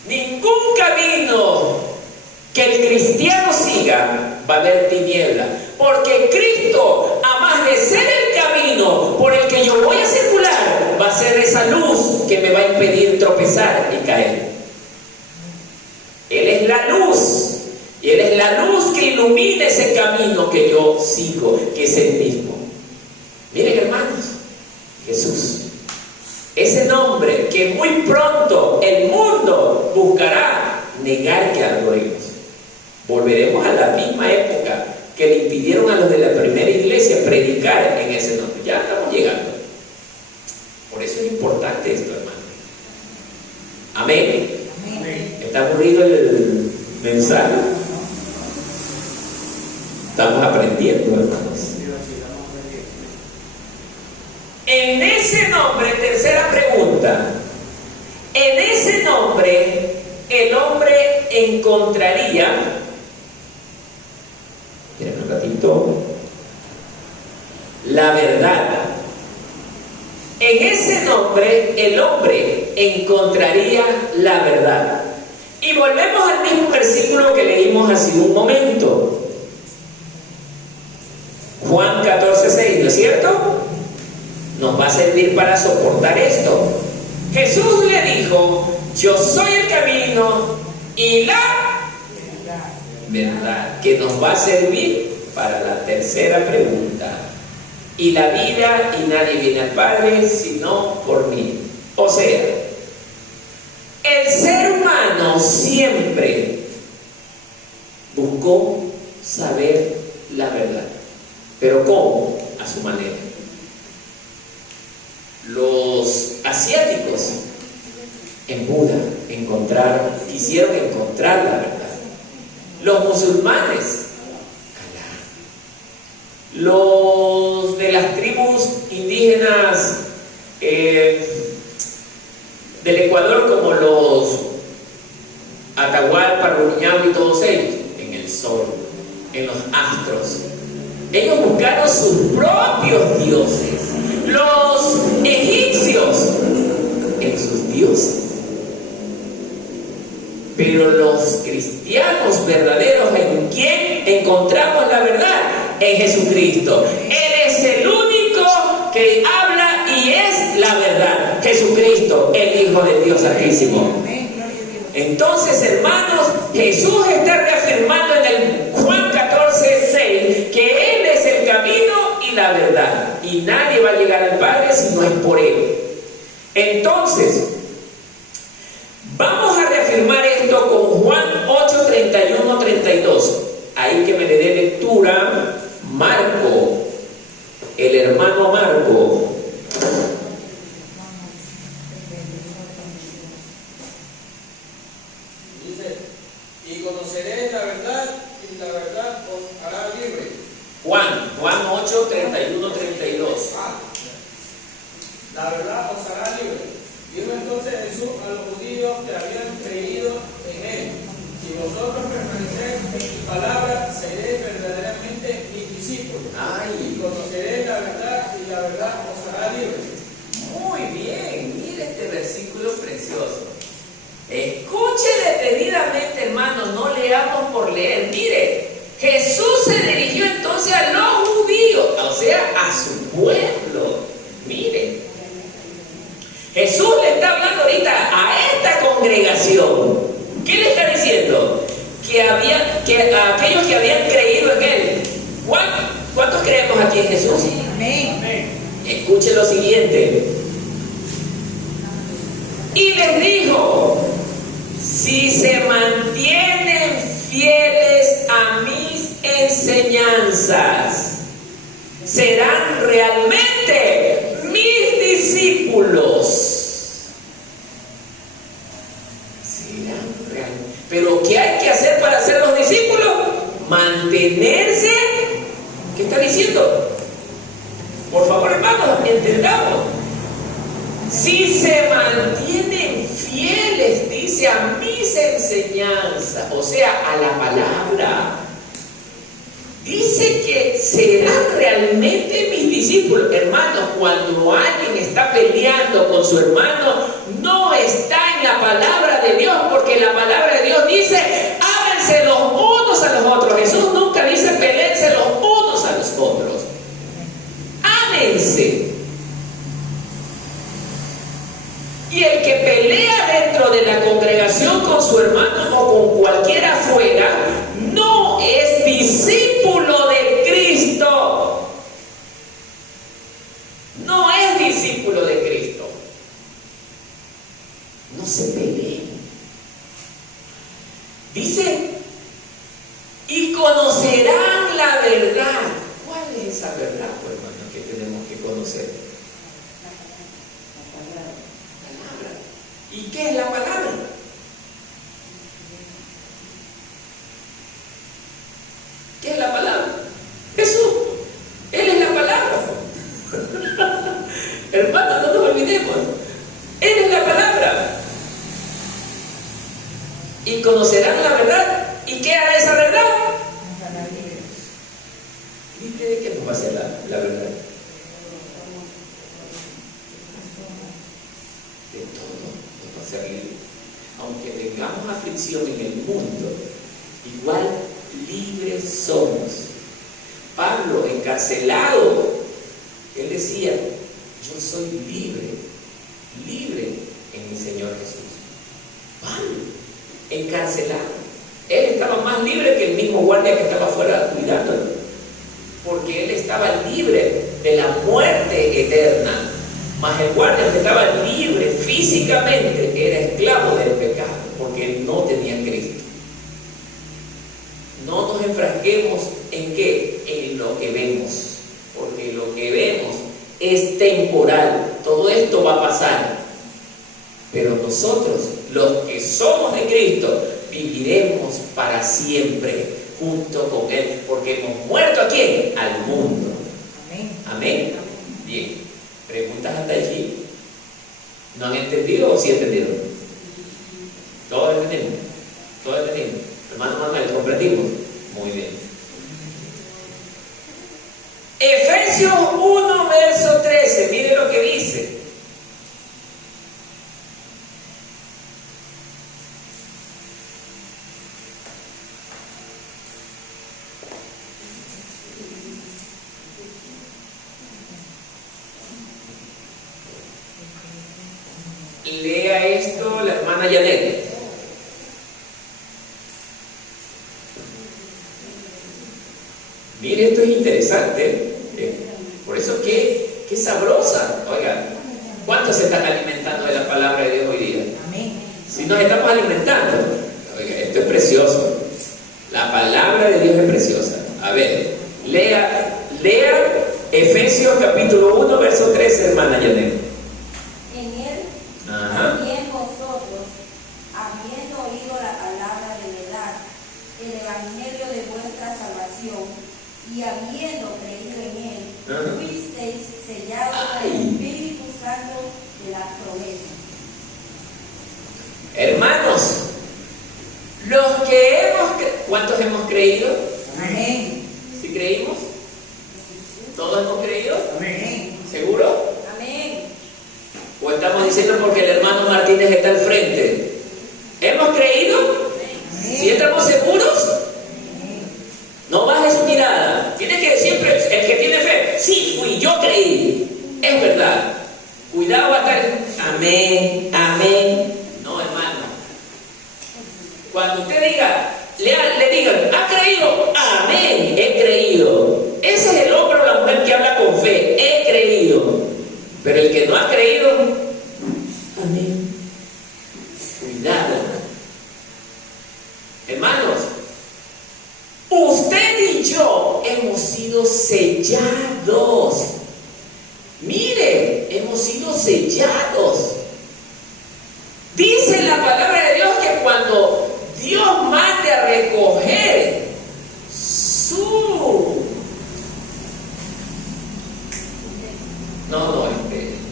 Ningún camino que el cristiano siga va a haber tiniebla, porque Cristo, a más de ser el camino por el que yo voy a circular, va a ser esa luz que me va a impedir tropezar y caer. Él es la luz, y Él es la luz que ilumina ese camino que yo sigo, que es el mismo. Miren, hermanos, Jesús, ese nombre que muy pronto el mundo buscará negar que adoremos. Volveremos a la misma época que le impidieron a los de la primera iglesia predicar en ese nombre. Ya estamos llegando. Por eso es importante esto, hermano. Amén. ¿Está aburrido el mensaje? Estamos aprendiendo, hermanos. En ese nombre, tercera pregunta, en ese nombre el hombre encontraría, miren un ratito, la verdad. En ese nombre el hombre encontraría la verdad. Y volvemos al mismo versículo que leímos hace un momento. Juan 14:6, ¿no es cierto? Nos va a servir para soportar esto. Jesús le dijo: yo soy el camino y la verdad, que nos va a servir para la tercera pregunta. Y la vida, y nadie viene al Padre sino por mí. O sea, el ser humano siempre buscó saber la verdad. ¿Pero cómo? A su manera. Los asiáticos en Buda quisieron encontrar la verdad. Los musulmanes, los de las tribus indígenas del Ecuador, como los Atahualpa, Rumiñahui y todos ellos, en el sol, en los astros. Ellos buscaron sus propios dioses. Los egipcios en sus dioses. Pero los cristianos verdaderos, ¿en quién encontramos la verdad? En Jesucristo. Él es el único que habla y es la verdad. Jesucristo, el Hijo de Dios Altísimo. Entonces, hermanos, Jesús está reafirmando en el Juan 14:6 que Él es el camino y la verdad, y nadie va a llegar al Padre si no es por Él. Entonces, vamos a reafirmar esto con Juan 8:31-32. Ahí que me le dé lectura Marco, el hermano Marco. Y conoceréis la verdad, y la verdad os hará libre. Juan 8:31-32. La verdad os hará libre. Dijo entonces Jesús a los judíos que habían creído en Él: si vosotros permanecéis en mi palabra, seréis verdaderamente mis discípulos. Y conoceréis la verdad, y la verdad os hará libre. Muy bien, mire este versículo precioso. Escuche detenidamente, hermano, no leamos por leer. Mire, Jesús se dirigió entonces a los judíos, o sea, a su pueblo. Mire, Jesús le está hablando ahorita a esta congregación. ¿Qué le está diciendo? Que a aquellos que habían creído en Él. ¿Cuántos creemos aquí en Jesús? Amén. Escuche lo siguiente. Y les dijo: si se mantienen fieles a mis enseñanzas, serán realmente mis discípulos. Serán realmente. Pero ¿qué hay que hacer para ser los discípulos? Mantenerse. ¿Qué está diciendo? Por favor, hermanos, entendamos. Si se mantienen fieles, dice, a mis enseñanzas, o sea, a la palabra, dice que serán realmente mis discípulos. Hermanos, cuando alguien está peleando con su hermano, no está en en la palabra de Dios, porque la palabra de Dios dice, ámense los unos a los otros. Jesús nunca dice, peléense los unos a los otros. Ámense. Y el que pelea dentro de la congregación con su hermano o con cualquiera afuera, no es discípulo de Cristo. No es discípulo de Cristo. No se peleen. Dice, y conocerán la verdad. ¿Cuál es esa verdad, hermano, que tenemos que conocer? ¿Y qué es la palabra? ¿Qué es la palabra? Jesús. Él es la palabra. Hermanos, no nos olvidemos. Él es la palabra. Y conocerán la verdad. ¿Y qué hará esa verdad? ¿Y qué nos va a hacer la verdad? De todo. Ser libre. Aunque tengamos aflicción en el mundo, igual libres somos. Pablo, encarcelado, él decía, yo soy libre en mi Señor Jesús. Pablo, encarcelado, él estaba más libre que el mismo guardia que estaba afuera cuidándolo, porque él estaba libre de la muerte eterna. Mas el guardia que estaba libre físicamente era esclavo del pecado, porque él no tenía Cristo. No nos enfrasquemos en qué, en lo que vemos, porque lo que vemos es temporal. Todo esto va a pasar, pero nosotros, los que somos de Cristo, viviremos para siempre junto con Él, porque hemos muerto ¿a quién? Al mundo. Amén. Amén. Bien. ¿Preguntas hasta allí? ¿No han entendido o sí entendieron? ¿Todos entendimos? ¿Todos entendimos? Hermano Manuel, ¿comprendimos? Muy bien. Efesios 1, verso 13. Mire lo que dice. Lea esto la hermana Janet. Mire, esto es interesante. Por eso qué sabrosa. Oiga, ¿cuántos se están alimentando de la palabra de Dios hoy día? Amén. Si nos estamos alimentando, oiga, esto es precioso. La palabra de Dios es preciosa. A ver, lea Efesios capítulo 1, verso 13, hermana Janet. También vosotros, habiendo oído la palabra de verdad, el evangelio de vuestra salvación, y habiendo creído en él, fuisteis sellados con el Espíritu Santo de la promesa. Hermanos, los que ¿cuántos hemos creído? Amén. ¿Sí creímos? ¿Todos hemos creído? Amén. ¿Seguro? Amén. ¿O estamos diciendo porque el hermano Martínez está al frente? ¿Hemos creído? ¿Sí estamos seguros? No baje su mirada. Tiene que siempre, el que tiene fe, sí fui, yo creí. Es verdad. Cuidado acá. Amén, amén. No, hermano. Cuando usted diga, le digan, ¿ha creído? Amén, he creído. Ese es el hombre o la mujer que habla con fe. He creído. Pero el que no ha creído, amén. Cuidado. Hermanos, usted y yo hemos sido sellados. Mire, hemos sido sellados. Dice la palabra de Dios que cuando Dios mande a recoger su...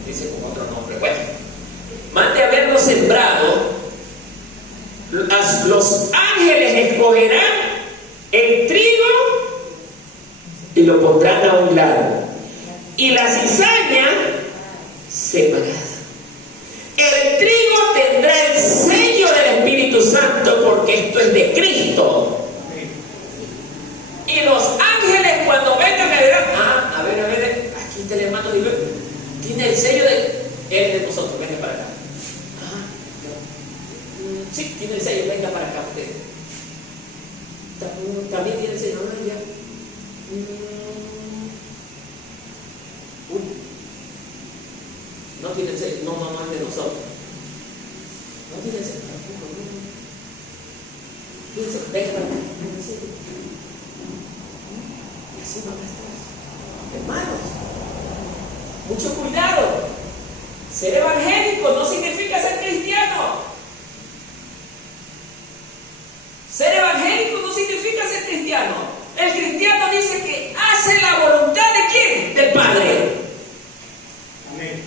dice con otro nombre. Bueno, mande a haberlo sembrado. Los ángeles escogerán el trigo y lo pondrán a un lado, y la cizaña separada. El trigo tendrá el Espíritu Santo porque esto es de Cristo. Y los ángeles cuando vengan me dirán, a ver, aquí está el hermano Dios, tiene el sello de él de nosotros, venga para acá. Sí, tiene el sello, venga para acá usted. También tiene el sello, no, ya. No tiene el sello, no es de nosotros. No tiene el sello, venga para acá, tiene el sello. Y así van a estar. Hermanos, mucho cuidado. Ser evangélico no significa ser cristiano. Ser evangélico no significa ser cristiano. El cristiano dice que hace la voluntad de ¿quién? Del Padre. Amén.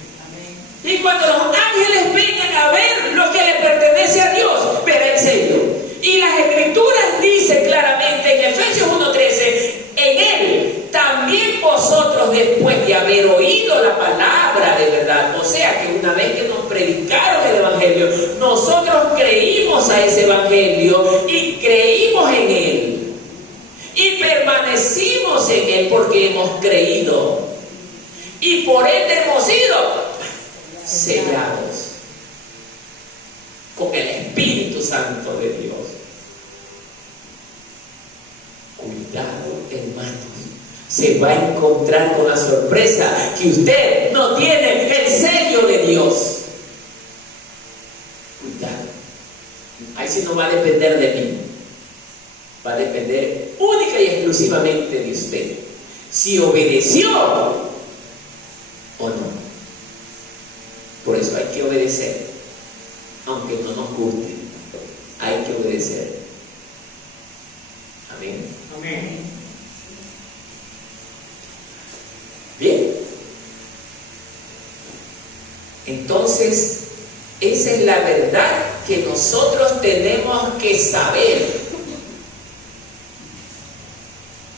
Y cuando los ángeles vengan a ver lo que le pertenece a Dios, verá el sello. Y las Escrituras dicen claramente en Efesios 1:13, en Él también vosotros, después de haber oído la palabra de verdad, o sea que una vez que nos predicaron el Evangelio, nosotros creímos a ese Evangelio y creímos en Él. Y permanecimos en Él porque hemos creído. Y por Él hemos sido sellados con el Espíritu Santo de Dios. Cuidado, hermanos, se va a encontrar con la sorpresa que usted no tiene el sello de Dios. Cuidado, ahí sí no va a depender de mí, va a depender única y exclusivamente de usted, si obedeció o no. Por eso hay que obedecer, aunque no nos guste, hay que obedecer. Amén. Amén. Bien. Entonces, esa es la verdad que nosotros tenemos que saber.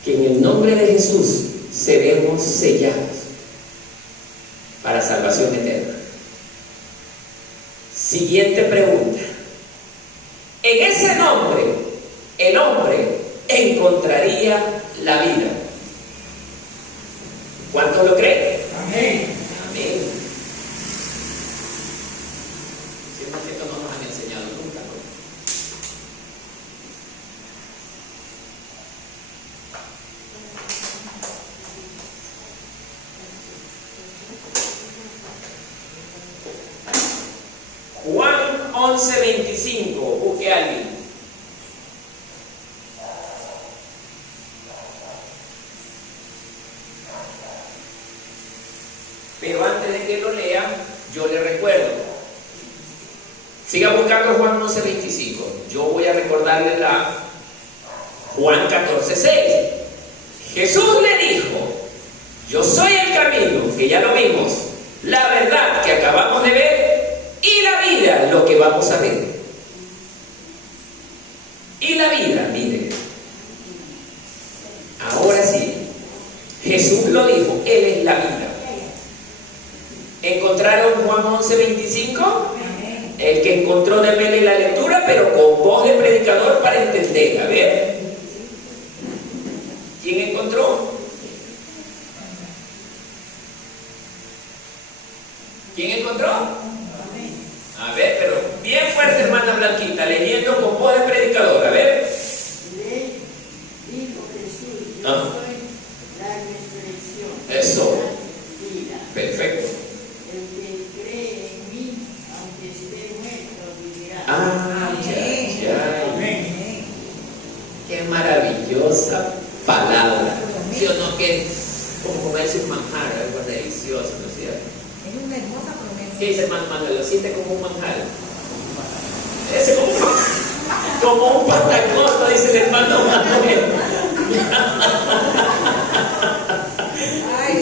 Que en el nombre de Jesús seremos sellados para salvación eterna. Siguiente pregunta. En ese nombre, el hombre encontraría la vida. ¿Cuántos lo creen? Amén. Amén. Siempre que esto no nos han enseñado nunca, ¿no? Juan 11:25, busque a alguien. Pero antes de que lo lea, yo le recuerdo. Siga buscando Juan 11:25. Yo voy a recordarle la Juan 14:6. Jesús le dijo, yo soy el camino, que ya lo vimos, la verdad que acabamos de ver, y la vida, lo que vamos a ver. Y la vida, mire. Ahora sí, Jesús lo dijo, Él es la vida. ¿Encontraron Juan 11:25? El que encontró, démele la lectura, pero con voz de predicador para entender. A ver. ¿Quién encontró? ¿Quién encontró? A ver, pero bien fuerte, hermana Blanquita, leyendo con voz de predicador. A ver. Dijo Jesús, yo Ah. soy la resurrección. Eso. La vida. Perfecto. El que cree en mí, aunque esté muerto, vivirá. Amén. Qué maravillosa palabra. ¿Sí o no? Que es como comerse un manjar, algo delicioso, ¿no es cierto? Es una hermosa promesa. ¿Qué dice hermano Manuel? ¿Lo siente como un manjar? Ese como un pantacosto, dice el hermano Manuel. Ay,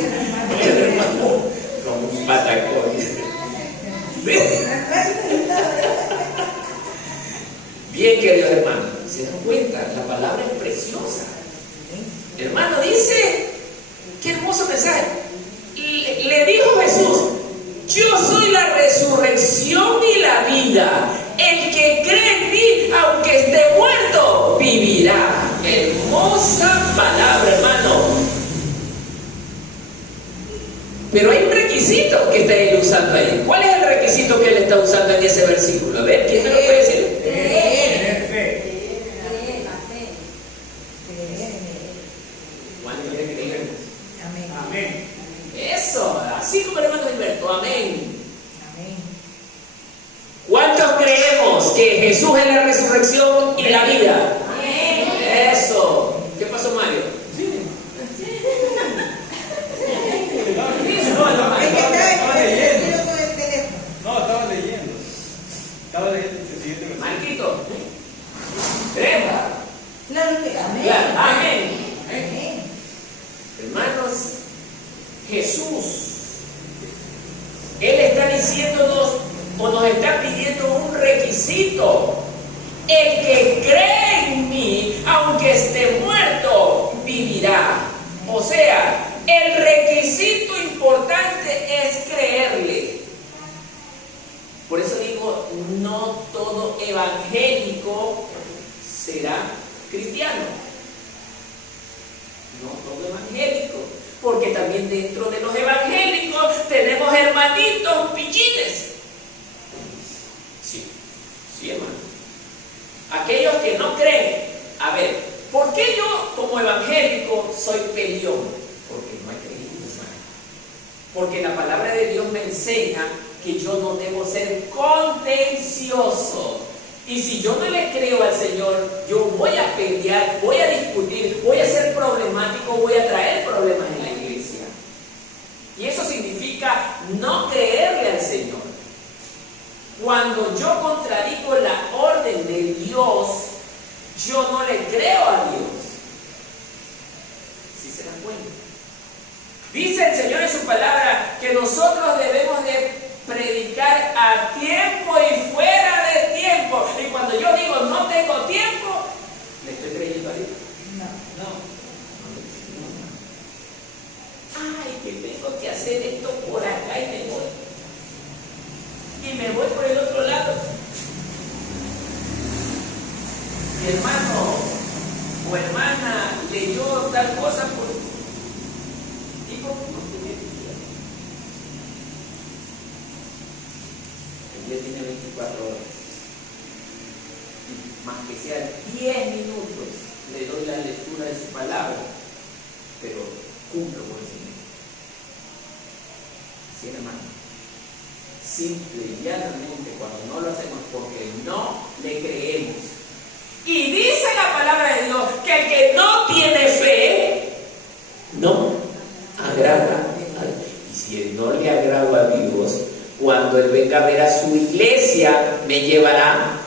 El hermano, como un patacón. Bien, queridos hermanos, ¿se dan cuenta? La palabra es preciosa. Hermano, dice, qué hermoso mensaje. Le dijo Jesús, yo soy la resurrección y la vida. El que cree en mí, aunque esté muerto, vivirá. Hermosa palabra, hermano. Pero hay un requisito que está él usando ahí. ¿Cuál es el requisito que él está usando en ese versículo? A ver, ¿quién me lo puede decir? Tener fe. Creer, la fe. ¿Cuántos quieren creer? Amén. Eso, así como el hermano Gilberto. Amén. Amén. ¿Cuántos creemos que Jesús es la resurrección y la vida? Eso. ¿Qué pasó, Mario? Es que Estaba leyendo. yo con el teléfono. No, estaba leyendo. Estaba leyendo el siguiente versículo. Marquito. Crema. Claro que amén. Claro, amén. Amén. Hermanos, Jesús, Él está diciéndonos o nos está pidiendo un requisito. El que cree en mí, aunque esté muerto, vivirá. O sea, el requisito importante es creerle. Por eso digo, no todo evangélico será cristiano. No todo evangélico. Porque también dentro de los evangélicos tenemos hermanitos pichines. Sí, hermano. Aquellos que no creen. A ver, ¿por qué yo como evangélico soy peleón? Porque no he creído, hermano. Porque la palabra de Dios me enseña que yo no debo ser contencioso. Y si yo no le creo al Señor, yo voy a pelear, voy a discutir, voy a ser problemático, voy a traer problemas en la iglesia. Y eso significa no creerle al Señor. Cuando yo contradigo la orden de Dios, yo no le creo a Dios. ¿Sí se dan cuenta? Dice el Señor en su palabra que nosotros debemos de predicar a tiempo y fuera de tiempo. Y cuando yo digo no tengo tiempo, ¿le estoy creyendo a Dios? No. Ay, que tengo que hacer esto por acá y me voy. Y me voy por el otro lado. Mi hermano o hermana leyó tal cosa por... Digo, no tiene vida. El día tiene 24 horas. Y más que sea 10 minutos le doy la lectura de su palabra, pero cumplo con ese mismo. ¿Sí, hermano? Simple y llanamente, cuando no lo hacemos porque no le creemos. Y dice la palabra de Dios que el que no tiene fe no agrada a Dios. Y si él no le agrada a Dios, cuando él venga a ver a su iglesia, me llevará.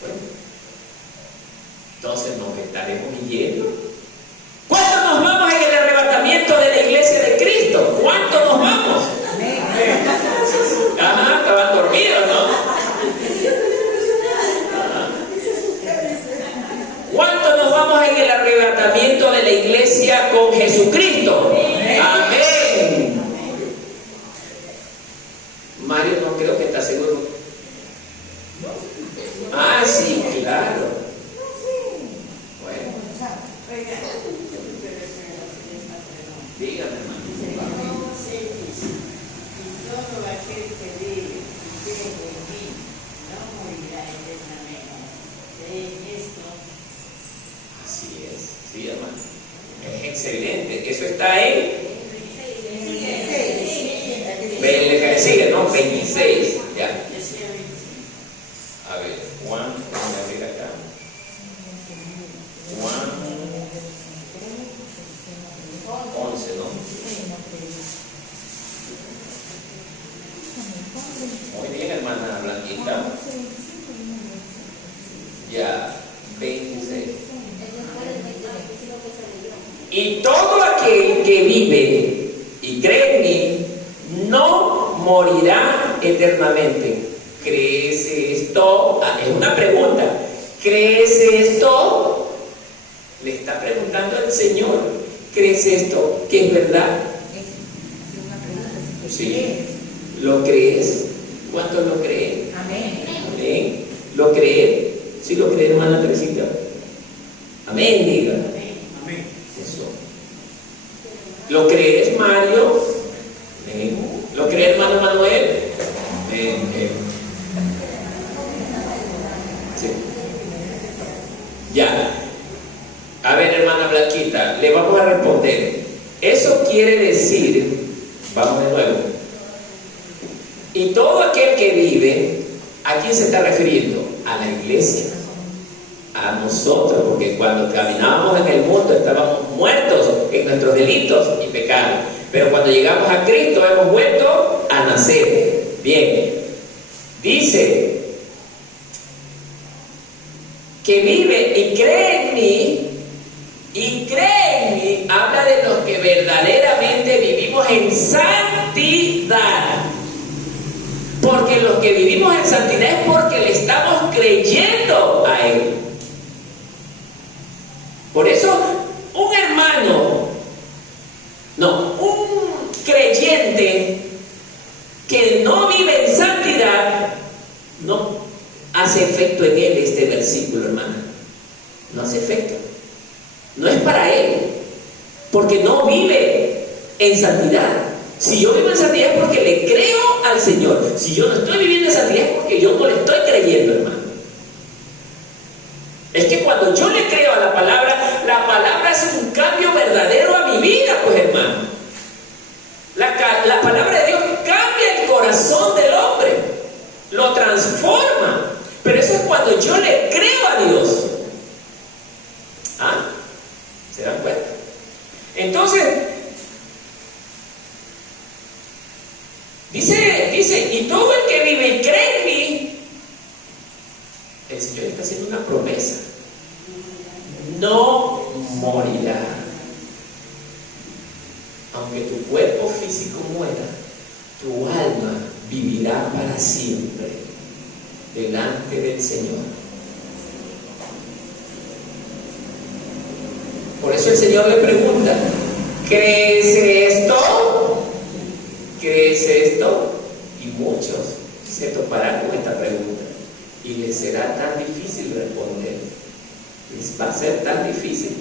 Bueno, entonces nos estaremos yendo. ¿Cuántos nos vamos en el arrebatamiento de la iglesia de Cristo? ¿Cuántos nos vamos? Ajá, estaban dormidos, ¿no? ¿Cuántos nos vamos en el arrebatamiento de la iglesia con Jesucristo? Amén. Mario no creo que está seguro. Ah, sí, claro. Bueno, dígame, hermano. Y todo aquel que vive y cree en mí no morirá eternamente. ¿Creen esto? Así es, sí, hermano. Es excelente. Eso está en. Le sigue, ¿no? 26. Ya. A ver, Juan, vamos a ver acá. Juan 11, ¿no? Muy bien, hermana Blanquita. Ya, 26. Y todo aquel que vive y cree en mí no morirá eternamente. ¿Crees esto? Es una pregunta. ¿Crees esto? Le está preguntando al Señor. ¿Crees esto que es verdad? Sí. ¿Lo crees? ¿Cuántos lo creen? Amén. Amén. ¿Lo creen? ¿Sí lo creen, hermana Teresita? Amén, diga. Amén. Eso. ¿Lo crees, Mario? Amén. ¿Lo cree, hermano Manuel? Amén. Sí. Ya. A ver, hermana Blanquita, le vamos a responder. Eso quiere decir, vamos de nuevo, y todo aquel que vive, ¿a quién se está refiriendo? A la iglesia, a nosotros, porque cuando caminábamos en el mundo estábamos muertos en nuestros delitos y pecados, pero cuando llegamos a Cristo hemos vuelto a nacer. Bien, dice que vive y cree en mí. Y cree en mí, habla de los que verdaderamente vivimos en santidad. Porque los que vivimos en santidad es porque le estamos creyendo a Él. Por eso, un creyente que no vive en santidad, no hace efecto en él este versículo, hermana. No hace efecto. No es para él, porque no vive en santidad. Si yo vivo en santidad es porque le creo al Señor. Si yo no estoy viviendo en santidad es porque yo no le estoy creyendo, hermano. Es que cuando yo le creo a la palabra es un cambio verdadero a mi vida, pues, hermano. La palabra de Dios cambia el corazón del hombre, lo transforma. Pero eso es cuando yo le creo a Dios. ¿Ah? ¿Se dan cuenta? Entonces, dice, y todo el que vive y cree en mí, el Señor está haciendo una promesa: no morirá. Aunque tu cuerpo físico muera, tu alma vivirá para siempre delante del Señor. Por eso el Señor le pregunta: ¿crees esto? ¿Crees esto? Y muchos se toparán con esta pregunta y les será tan difícil responder. Les va a ser tan difícil.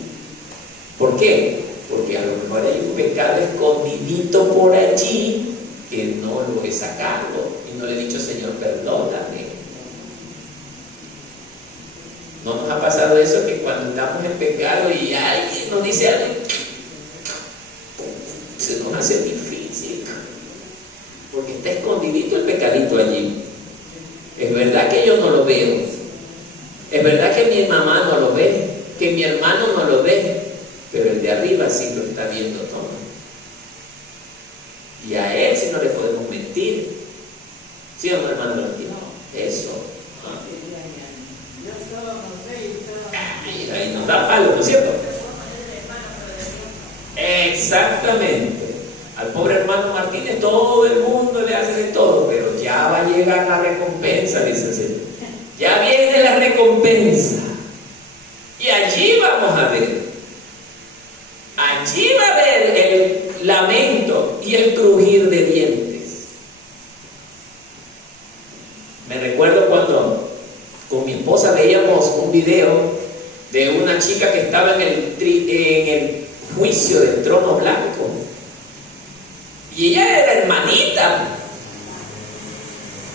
¿Por qué? Porque a lo mejor hay un pecado escondidito por allí que no lo he sacado y no le he dicho: Señor, perdóname. ¿No nos ha pasado eso, que cuando estamos en pecado y alguien nos dice algo, se nos hace difícil? Porque está escondidito el pecadito allí. Es verdad que yo no lo veo. Es verdad que mi mamá no lo ve, que mi hermano no lo ve, pero el de arriba sí lo está viendo todo. Y a él sí no le podemos mentir. ¿Sí o no, hermano? Eso. Ahí nos da palo, ¿no es cierto? Exactamente. Al pobre hermano Martínez todo el mundo le hace de todo, pero ya va a llegar la recompensa, dice el Señor. Ya viene la recompensa. Y allí vamos a ver. Allí va a haber el lamento y el crujir de dientes. Me recuerdo cuando con mi esposa veíamos un video de una chica que estaba en el juicio del trono blanco. Y ella era hermanita.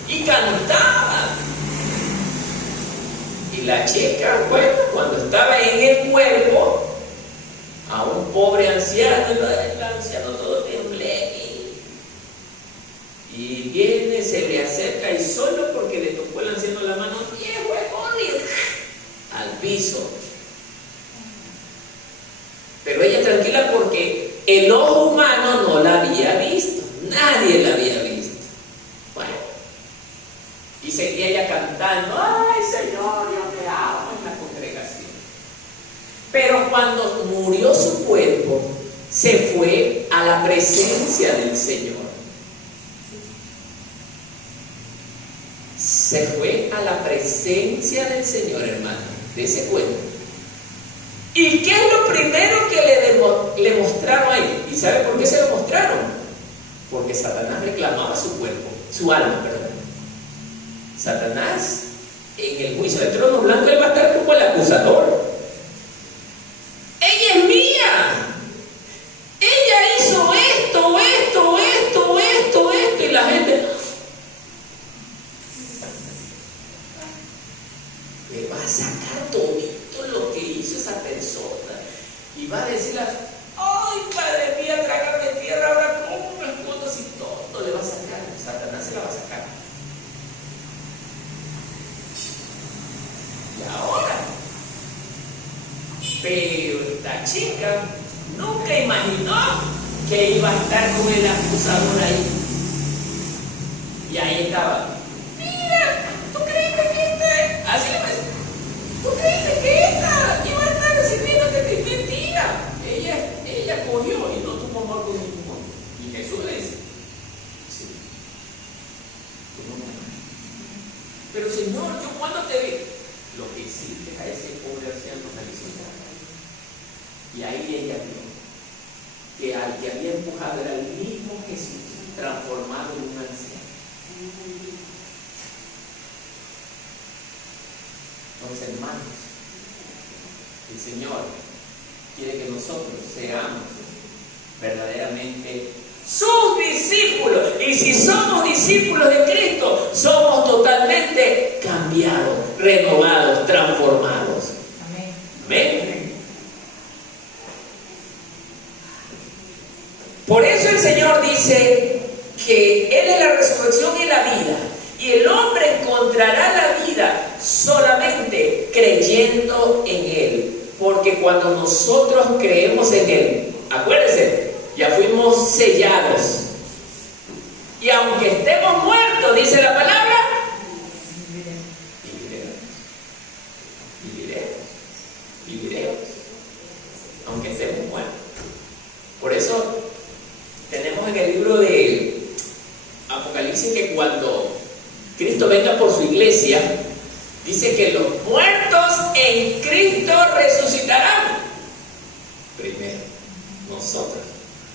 Y cantaba. Y la chica, bueno, cuando estaba en el cuerpo, a un pobre anciano, el anciano todo tembleque, y viene, se le acerca y solo porque le tocó el anciano la mano, al piso. Pero ella tranquila porque el ojo humano no la había visto, nadie la había visto. Bueno, y seguía ella cantando: ay, Señor, yo te amo, en la congregación. Pero cuando murió su cuerpo, se fue a la presencia del Señor. Se fue a la presencia del Señor, hermano, de ese cuerpo. ¿Y qué es lo primero que le mostraron ahí? ¿Y sabe por qué se lo mostraron? Porque Satanás reclamaba su cuerpo, su alma, perdón. Satanás, en el juicio del trono blanco, él va a estar como el acusador. Ella es mía. Ella hizo esto, y la gente le va a sacar todito lo que hizo esa persona y va a decirle: ay, padre mía, trágame tierra, ahora cómo me escondo si todo le va a sacar. Satanás se la va a sacar. Y ahora, pero esta chica nunca imaginó que iba a estar con el acusador ahí. Y ahí estaba: mira, ¿tú creíste que esta? Así le parece. ¿Tú creíste que esta iba a estar sirviéndote de mentira? Ella cogió y no tuvo amor con ningún hombre. Y Jesús le dice: sí, tú no me amas. Pero Señor, ¿yo cuándo te vi? Lo que hiciste a ese pobre anciano me hizo nada. Y ahí ella vio que al que había empujado era el mismo Jesús, transformado en un anciano. Entonces, hermanos, el Señor quiere que nosotros seamos verdaderamente sus discípulos. Y si somos discípulos de Cristo, somos totalmente cambiados, renovados, transformados. Amén. Amén. Por eso el Señor dice que Él es la resurrección y la vida. Y el hombre encontrará la vida solamente creyendo en Él. Porque cuando nosotros creemos en Él, acuérdense, ya fuimos sellados. Y aunque estemos muertos, dice la palabra, viviremos. Aunque estemos muertos. Por eso tenemos en el libro de Apocalipsis que cuando Cristo venga por su iglesia, dice que los muertos en Cristo resucitarán. Primero, nosotros,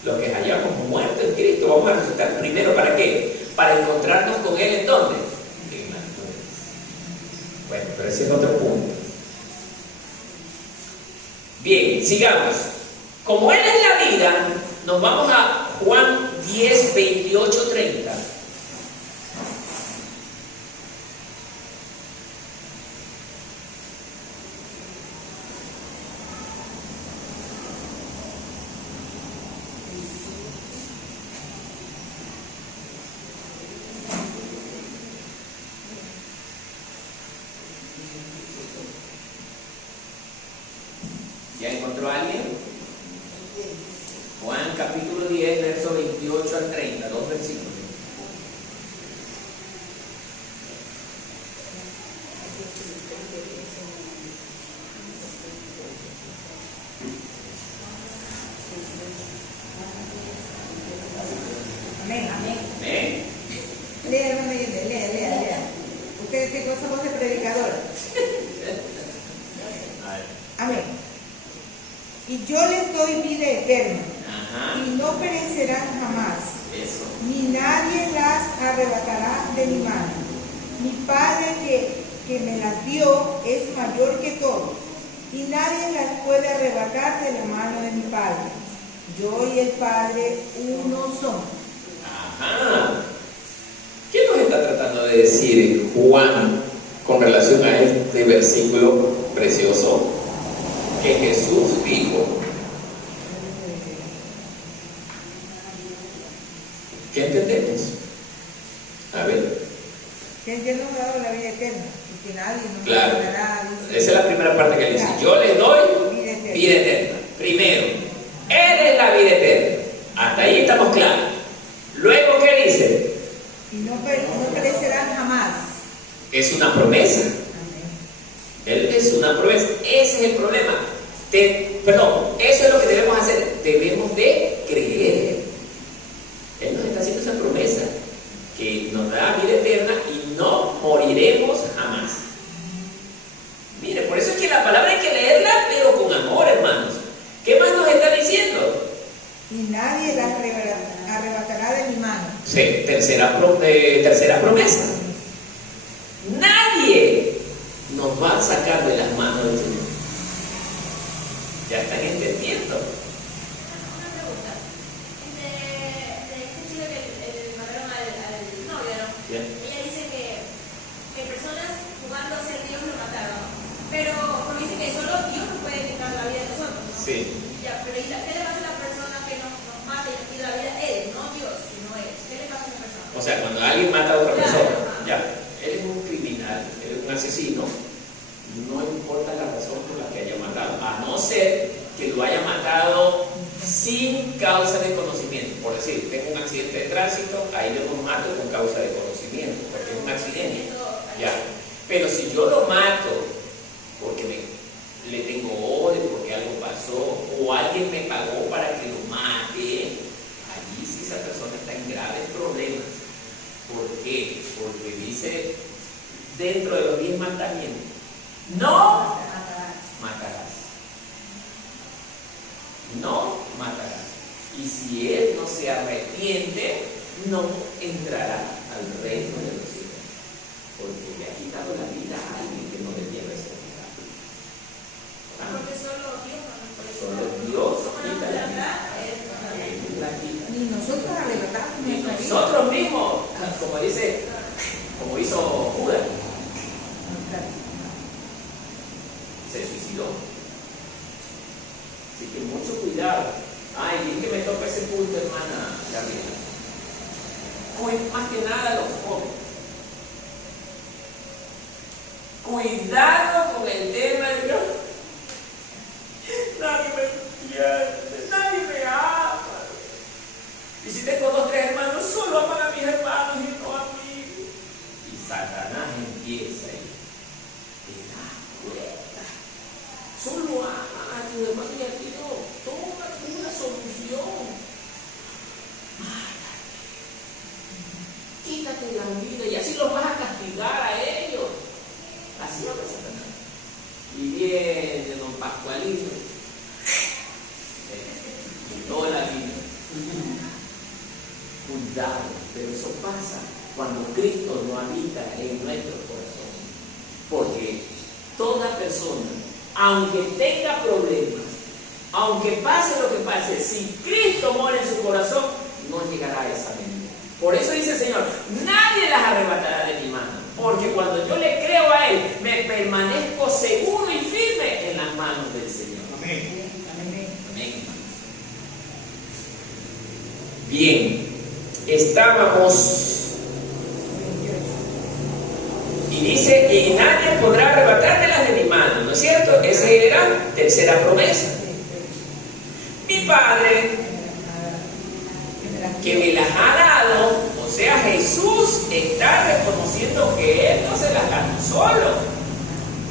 los que hayamos muerto en Cristo, vamos a resucitar primero. ¿Para qué? Para encontrarnos con Él. ¿En dónde? En las nubes. Bueno, pero ese es otro punto. Bien, sigamos. Como Él es la vida, nos vamos a Juan 10, 28, 30. ¿Ya encontró alguien? Juan capítulo 10, verso 28 al 30, 2 versículos. Amén. ¿Amén? Lea, hermano, lea. Usted qué cosa voz de predicadora. Amén. Y yo les doy vida eterna. Ajá. Y no perecerán jamás. Eso. Ni nadie las arrebatará de mi mano. Mi Padre que me las dio es mayor que todos, y nadie las puede arrebatar de la mano de mi Padre. Yo y el Padre uno somos. Ajá. ¿Qué nos está tratando de decir Juan con relación a este versículo precioso? Que Jesús dijo. ¿Qué entendemos? A ver. Que Él nos ha dado la vida eterna, y que nadie nos Claro. dará. Esa es la primera parte que dice. Yo les doy vida eterna. Primero, Él es la vida eterna. Hasta ahí estamos claros. Luego, ¿qué dice? Y no perecerán jamás. Es una promesa. Amén. Él es una promesa. Ese es el problema. Eso es lo que debemos hacer. Debemos de creer. Él nos está haciendo esa promesa, que nos da vida eterna y no moriremos jamás. Mire, por eso es que la palabra hay que leerla, pero con amor, hermanos. ¿Qué más nos está diciendo? Y nadie las arrebatará de mi mano. Sí, tercera promesa. Sí. Ya, pero ¿qué le pasa a la persona que nos mata y la vida? Él, no Dios, sino él. ¿Qué le pasa a esa persona? O sea, cuando alguien mata a otra Claro. persona, ya, él es un criminal, él es un asesino, no importa la razón por la que haya matado, a no ser que lo haya matado sin causa de conocimiento. Por decir, tengo un accidente de tránsito, ahí yo lo mato con causa de conocimiento, porque es un accidente. Ya. Pero si yo lo mato porque le tengo odio, porque algo pasó, o alguien me pagó para que lo mate, allí sí esa persona está en graves problemas. ¿Por qué? Porque dice dentro de los 10 mandamientos, no matarás. No matarás. Y si él no se arrepiente, no entrará al reino de los cielos. Porque le ha quitado la vida a alguien que no debía haber sido quitado. Porque solo Dios no. Solo Dios quita la vida. Él la quita. Ni nosotros arrebatamos Ni nuestra vida. nosotros mismos, como dice, como hizo Judas, se suicidó. Así que mucho cuidado. Ay, bien que me toca ese punto, hermana Gabriela. Más que nada los jóvenes. Cuidado con el tema de Dios. Nadie me entiende, nadie me ama. Y si tengo 2 o 3 hermanos, solo aman a mis hermanos y no a mí. Y Satanás empieza ahí. Te das cuenta. Solo ama a tu hermano y a ti no. Toma una solución. Mátate. Quítate la vida y así los vas a castigar a ellos. Así habla Satanás. Y viene don Pascualito. Toda la vida. Cuidado, pero eso pasa cuando Cristo no habita en nuestro corazón. Porque toda persona, aunque tenga problemas, aunque pase lo que pase, si Cristo mora en su corazón, no llegará a esa medida. Por eso dice el Señor, nadie las arrebatará de mi mano. Porque cuando yo le creo a Él, me permanezco seguro y firme en las manos del Señor. Amén. Amén. Bien, estábamos. Y dice, y nadie podrá arrebatármelas de mi mano, ¿no es cierto? Esa era tercera promesa. Mi Padre, que me las ha dado, o sea, Jesús está reconociendo que Él no se las ganó solo.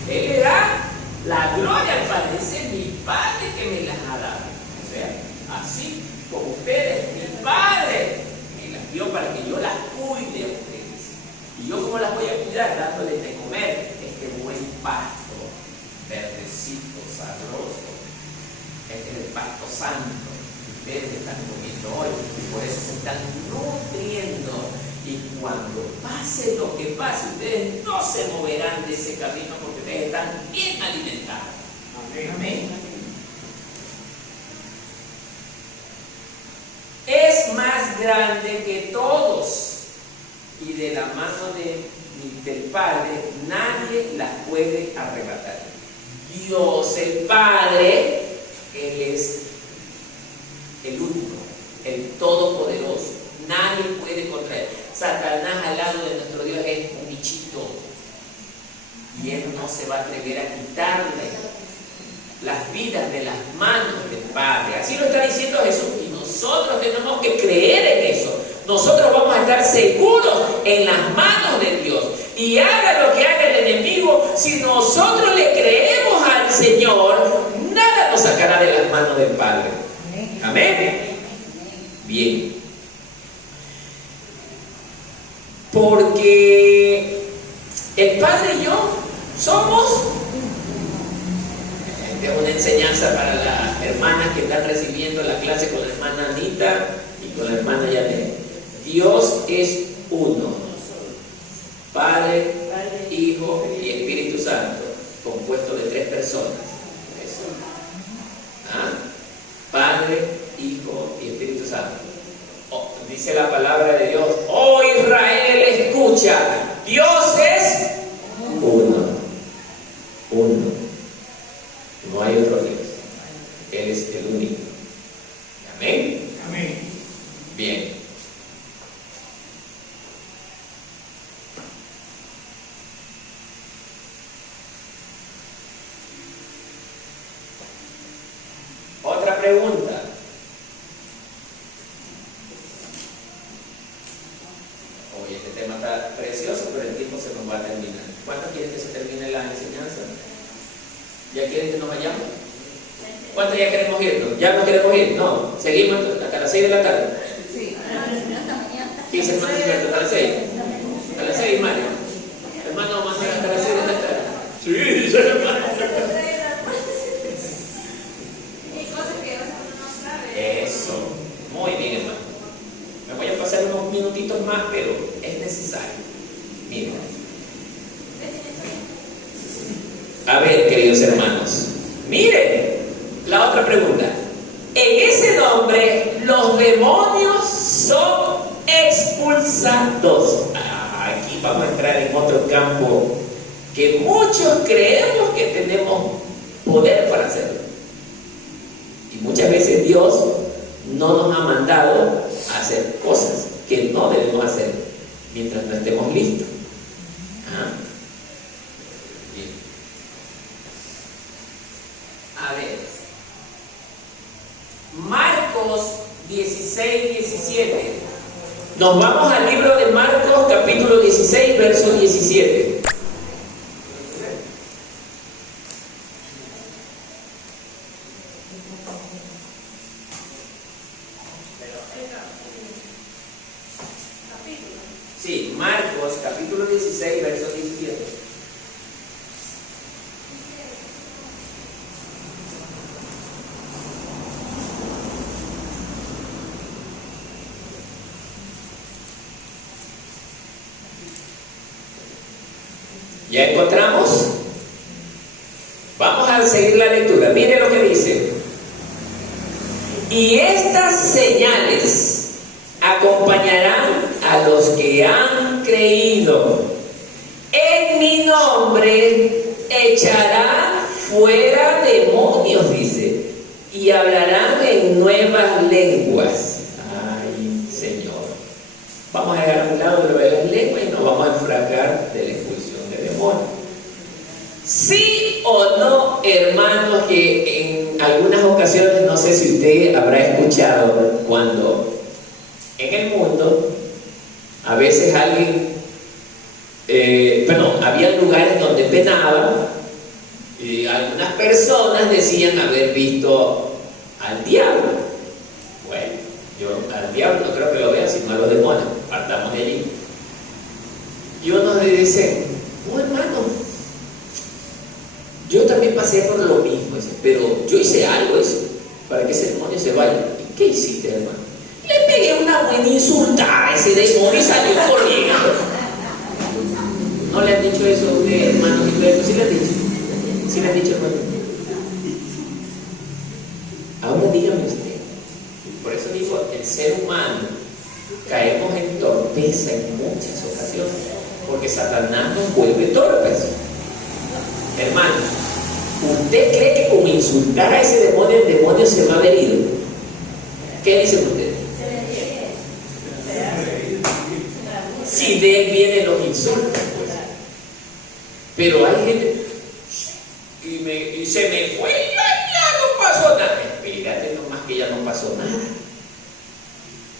Él le da la gloria al Padre. Ese es mi Padre que me las ha dado. O sea, así como ustedes, mi Padre me las dio para que yo las cuide a ustedes. ¿Y yo cómo las voy a cuidar? Dándoles de comer este buen pasto, verdecito, sabroso. Este es el pasto santo. Ustedes están comiendo hoy y por eso se están nutriendo. Y cuando pase lo que pase, ustedes no se moverán de ese camino porque ustedes están bien alimentados. Amén. Amén. Es más grande que todos y de la mano del Padre nadie las puede arrebatar. Dios el Padre, Él es el único, el todopoderoso. Nadie puede contra Él. Satanás al lado de nuestro Dios es un bichito y Él no se va a atrever a quitarle las vidas de las manos del Padre. Así lo está diciendo Jesús y nosotros tenemos que creer en eso. Nosotros vamos a estar seguros en las manos de Dios. Y haga lo que haga el enemigo, si nosotros le creemos al Señor, nada nos sacará de las manos del Padre. Amén. Bien. Porque el Padre y yo somos, esta es una enseñanza para las hermanas que están recibiendo la clase con la hermana Anita y con la hermana Yanet. Dios es uno, Padre, Hijo y Espíritu Santo, compuesto de 3 personas. Eso. ¿Ah? Padre, Hijo y Espíritu Santo. Oh, dice la palabra de Dios, oh Israel, escucha, Dios es uno, no hay otro Dios. Él es el único. Amén. Amén. Bien. Otra pregunta. Oye, este tema está precioso, pero el tiempo se nos va a terminar. ¿Cuántos quieren que se termine la enseñanza? ¿Ya quieren que nos vayamos? ¿Cuántos ya queremos irnos? ¿Ya no queremos ir? No. ¿Seguimos hasta las 6 de la tarde? Sí. ¿Qué dice hermano Gilberto? ¿Hasta las 6? ¿Hasta las 6, Mario? Hermano Manuel, ¿hasta las 6 de la tarde? Sí, dice el hermano. Hay cosas que uno no sabe. Eso. Muy bien, hermano. Me voy a pasar unos minutitos más, pero es necesario. Miren. A ver, queridos hermanos. Miren. La otra pregunta. En ese nombre, los demonios son expulsados. Aquí vamos a entrar en otro campo que muchos creemos que tenemos poder para hacerlo. Y muchas veces Dios no nos ha mandado a hacer cosas que no debemos hacer mientras no estemos listos. Bien. A ver. Marcos 16, 17. Nos vamos al libro de Marcos, capítulo 16, verso 17. Sí, Marcos, capítulo 16, verso 17. ¿Ya encontramos? Vamos a seguir la lectura. Mire lo que dice. Y estas señales acompañarán a los que han creído. En mi nombre echarán fuera demonios, dice, y hablarán en nuevas lenguas. Ay, Señor. Vamos a dejar a un lado lo de las lenguas y nos vamos a enfracar de la expulsión de demonios. Sí o no, hermanos, que en algunas ocasiones, no sé si usted habrá escuchado, cuando en el mundo a veces alguien, había lugares donde penaban y algunas personas decían haber visto al diablo. Bueno, yo al diablo no creo que lo vean, sino a los demonios. Partamos de allí. Y unos le dicen, oh hermano, yo también pasé por lo mismo, pero yo hice algo eso, para que ese demonio se vaya. ¿Y qué hiciste, hermano? Le pegué una buena insultada a ese demonio y salió corriendo. ¿No le han dicho eso a usted, hermano Gilberto? ¿Sí le han dicho? ¿Sí le han dicho, hermano? Ahora dígame usted. Por eso digo, el ser humano caemos en torpeza en muchas ocasiones, porque Satanás nos vuelve torpes. Hermano, ¿usted cree que con insultar a ese demonio, el demonio se va a ver herido? ¿Qué dicen ustedes? Si de él vienen los insultos, pues. Pero hay gente, y se me fue, y ya no pasó nada. Espérate nomás que ya no pasó nada.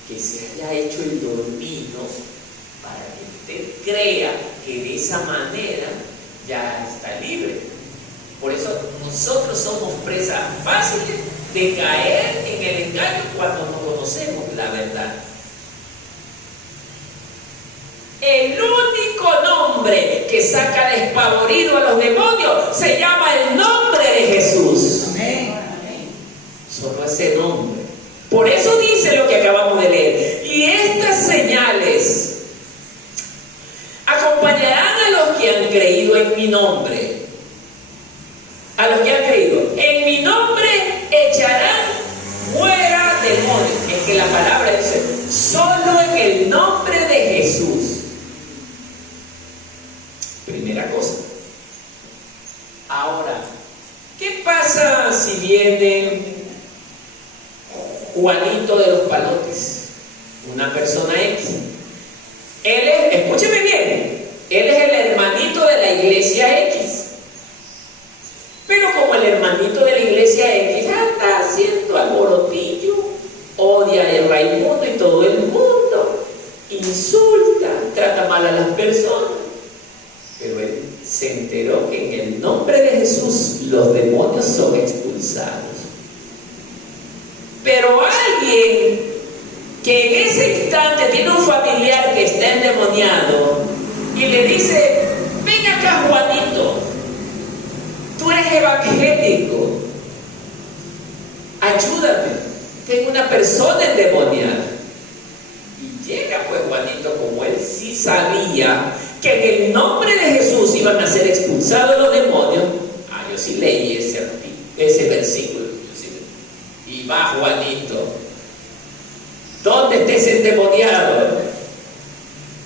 Que se haya hecho el dormido para que usted crea que de esa manera ya está libre. Por eso nosotros somos presas fáciles de caer en el engaño cuando no conocemos la verdad. El único nombre que saca despavorido a los demonios se llama el nombre de Jesús. Amén. Solo ese nombre. Por eso dice lo que acabamos de leer. Y estas señales acompañarán a los que han creído en mi nombre. A los que han creído. En mi nombre echarán fuera demonios. Es que la palabra dice, solo en el nombre de Jesús. Primera cosa. Ahora, ¿qué pasa si vienen Juanito de los Palotes, una persona X. Él es, escúcheme bien, él es el hermanito de la iglesia X. Pero como el hermanito de la iglesia X anda haciendo alborotillo, odia a Raimundo y todo el mundo, insulta, trata mal a las personas. Pero él se enteró que en el nombre de Jesús los demonios son expulsados. Pero alguien que en ese instante tiene un familiar que está endemoniado y le dice: ven acá, Juanito, tú eres evangélico, ayúdame, tengo una persona endemoniada. Y llega pues Juanito, como él sí sabía que en el nombre de Jesús iban a ser expulsados los demonios. Yo sí leí ese versículo. Y va Juanito, ¿dónde está ese endemoniado?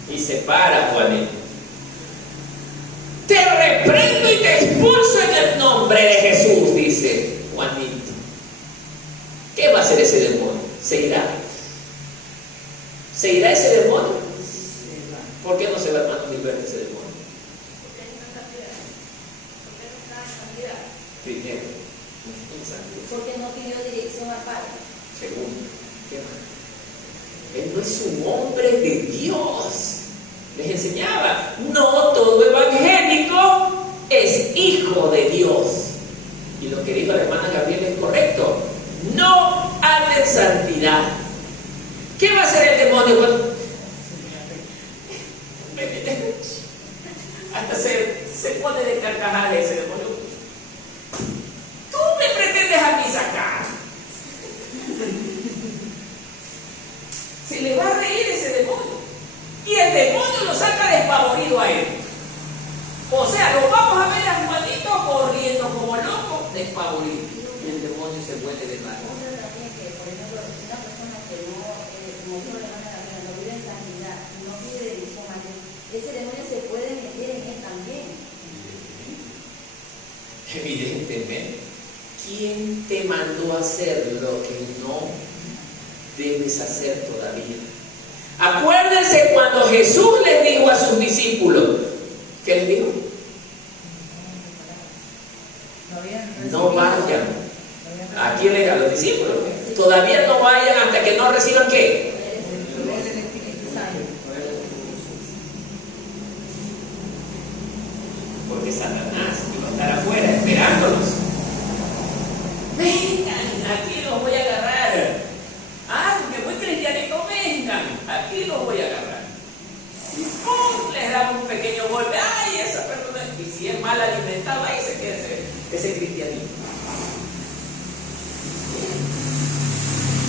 Y se para Juanito. Te reprendo y te expulso en el nombre de Jesús, dice Juanito. ¿Qué va a hacer ese demonio? ¿Se irá? ¿Se irá ese demonio? ¿Por qué no se va, hermano Gilberto, ese demonio? Porque no está en santidad. Primero, no está en santidad. Porque no pidió dirección al Padre. Segundo, ¿qué más? Él no es un hombre de Dios. Les enseñaba, no todo evangélico es hijo de Dios. Y lo que dijo la hermana Gabriela es correcto. No anda en santidad. ¿Qué va a hacer el demonio cuando... Hasta se pone de carcajada ese demonio. Tú me pretendes a mí sacar. Se le va a reír ese demonio. Y el demonio lo saca despavorido a él. O sea, lo vamos a ver a Juanito corriendo como loco, despavorido. Y el demonio se vuelve de raro. Otra también que, por ejemplo, una persona que no, como dijo la hermana Gabriela, no vive en santidad, no pide dirección a Dios, ese demonio se puede meter en él también. Evidentemente. ¿Quién te mandó a hacer lo que no debes hacer todavía? Acuérdense cuando Jesús les dijo a sus discípulos, ¿qué les dijo? No vayan. ¿A quién le dijo? A los discípulos. Todavía no vayan hasta que no reciban ¿qué? Porque Satanás iba a estar afuera esperándolos. Vengan, aquí los voy a agarrar. Que muy cristianito, vengan, aquí los voy a agarrar. Y ¡pum! Les daba un pequeño golpe. ¡Ay, esa persona! Y si es mal alimentado, ahí se queda ese cristianito.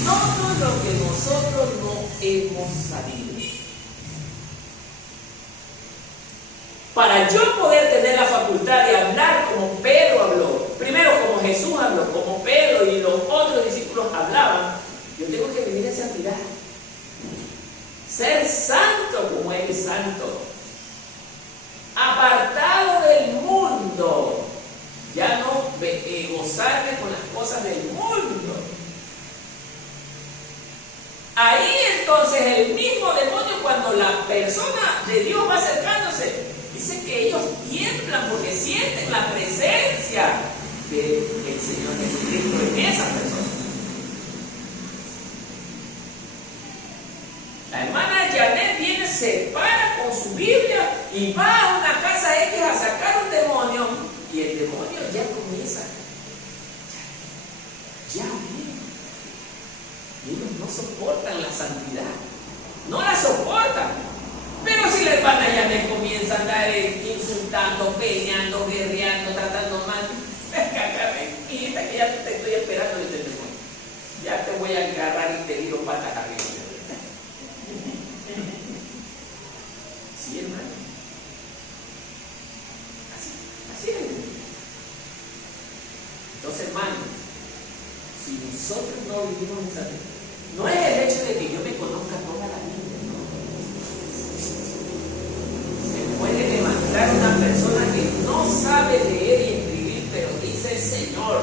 Todo lo que nosotros no hemos sabido. Para yo poder tener la facultad de hablar como Pedro habló, primero como Jesús habló, como Pedro y los otros discípulos hablaban, yo tengo que vivir en santidad. Ser santo como Él es santo. Apartado del mundo. Ya no gozarme con las cosas del mundo. Ahí entonces el mismo demonio, cuando la persona de Dios va acercándose, dice que ellos tiemblan porque sienten la presencia del Señor Jesucristo en esa persona. La hermana Janet viene, se para con su Biblia y va a una casa X a sacar un demonio, y el demonio ya comienza. Ya viene. Y ellos no soportan la santidad. No la soportan. Pero si la hermana Janet comienza a andar insultando, peleando, guerreando, tratando mal, hijita, que ya te estoy esperando desde el demonio. Ya te voy a agarrar y te tiro patas arriba. Sí, hermano. Así es. Entonces, hermano, si nosotros no vivimos en santidad, no es el hecho de que yo me conozca toda la Biblia, no. Se puede levantar una persona que no sabe leer y escribir, pero dice: Señor,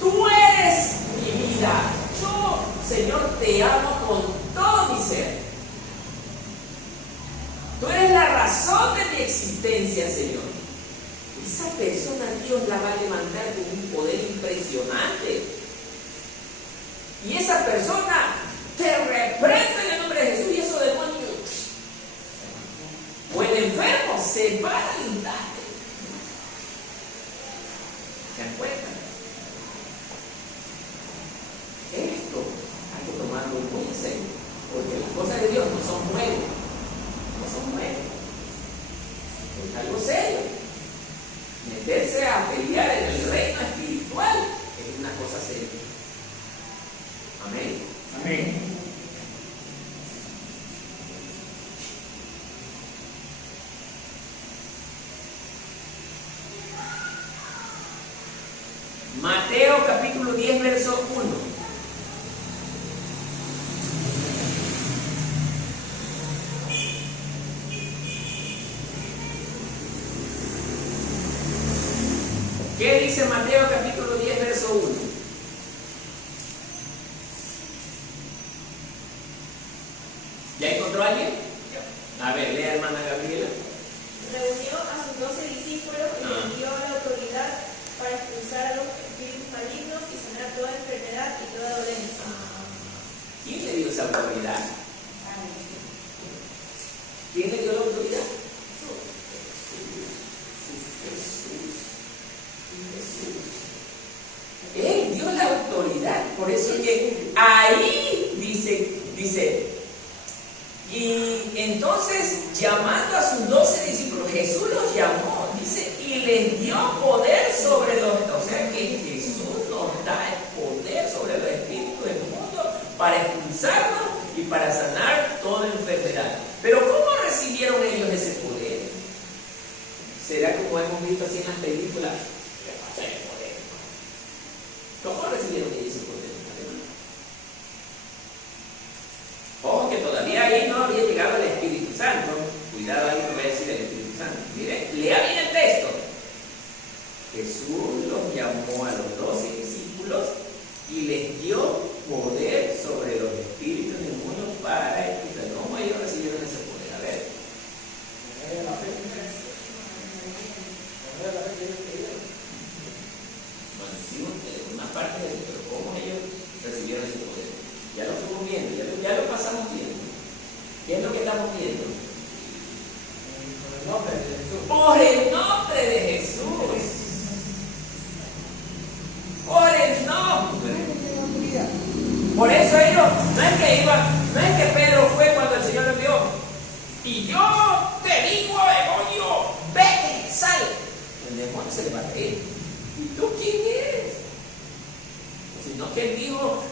tú eres mi vida. Yo, Señor te amo con todo mi ser. Tú eres la razón de mi existencia, Señor. Esa persona Dios la va a levantar con un poder impresionante. Y esa persona te reprende en el nombre de Jesús y esos demonios o el enfermo se va al instante. ¿Se acuerdan? Esto hay que tomarlo muy en serio, porque las cosas de Dios no son juegos, no son juegos, es algo serio. Meterse a pelear en el reino espiritual es una cosa seria. Amén. Amén. Mateo capítulo 10, verso 1. ¿Qué dice Mateo capítulo 10, verso 1? ¿Ya encontró a alguien? A ver, lea, hermana Gabriela. Reunió a sus 12 discípulos y les dio la autoridad para expulsar a los espíritus malignos y sanar toda enfermedad y toda dolencia. ¿Quién le dio esa autoridad? ¿Quién le dio la autoridad? Él dio la autoridad. Por eso que ahí dice, y entonces llamando a sus 12 discípulos, Jesús los llamó, dice, y les dio poder sobre los, o sea que Jesús nos da el poder sobre los espíritus del mundo para expulsarlos y para sanar toda enfermedad. Pero ¿cómo recibieron ellos ese poder? ¿Será como hemos visto así en las películas? ¿Cómo recibieron ellos ese poder? Ojo que todavía ahí no había llegado el Espíritu Santo. Cuidado ahí, no voy a decir el Espíritu Santo. Mire, lea bien el texto. Jesús los llamó a los 12 discípulos y les dio poder sobre los espíritus del mundo para expulsar. ¿Cómo ellos recibieron ese poder? A ver. Bueno, sí, una parte de eso, pero ¿cómo ellos recibieron ese poder? Ya lo fuimos viendo, ya lo pasamos viendo. ¿Qué es lo que estamos viendo? Por el nombre de Jesús. Por el nombre. Por eso ellos, no es que Pedro fue cuando el Señor lo envió. Y yo te digo, demonio, vete, sal. El demonio se le va a reír. ¿Y tú quién eres? Sino que él dijo,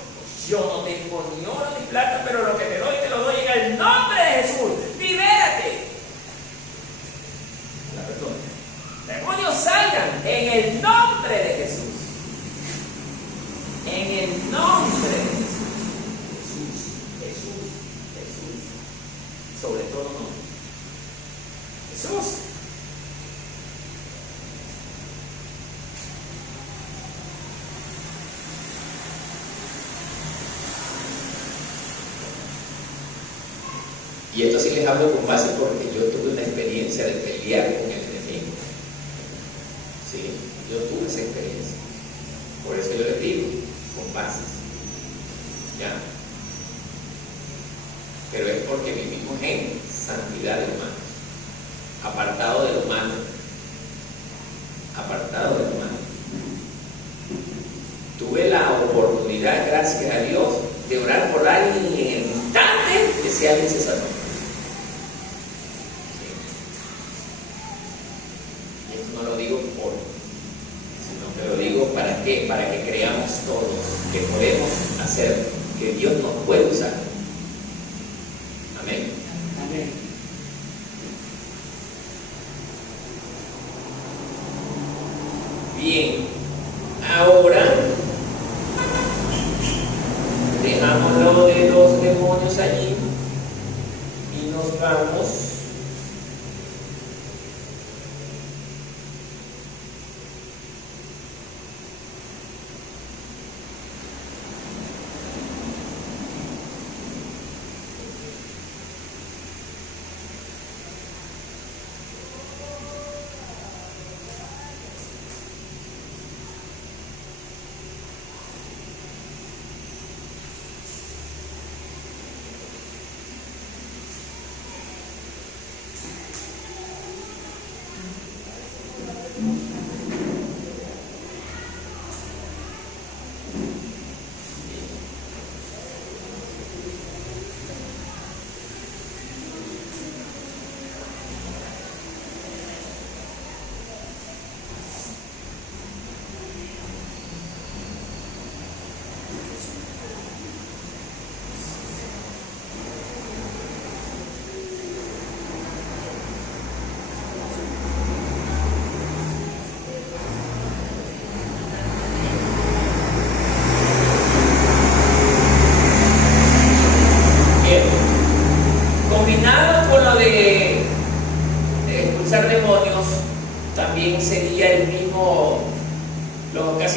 yo no tengo ni oro ni plata, pero lo que te lo doy en el nombre de Jesús. ¡Libérate! La persona. Demonios salgan en el nombre de Jesús. En el nombre de Jesús. Jesús. Sobre todo nombre. Jesús. Y esto sí les hablo con base porque yo tuve una experiencia de pelear con el enemigo. Sí, yo tuve esa experiencia. Por eso yo les digo, con bases. ¿Ya? Pero es porque vivimos en santidad, hermanos. Apartado de lo malo. Apartado de lo malo. Tuve la oportunidad, gracias a Dios, de orar por alguien y en el instante que ese alguien se sanó. No lo digo por, sino que lo digo para que creamos todos que podemos hacer, que Dios nos puede usar. Amén. Amén. Bien, ahora dejamos lo de los demonios allí y nos vamos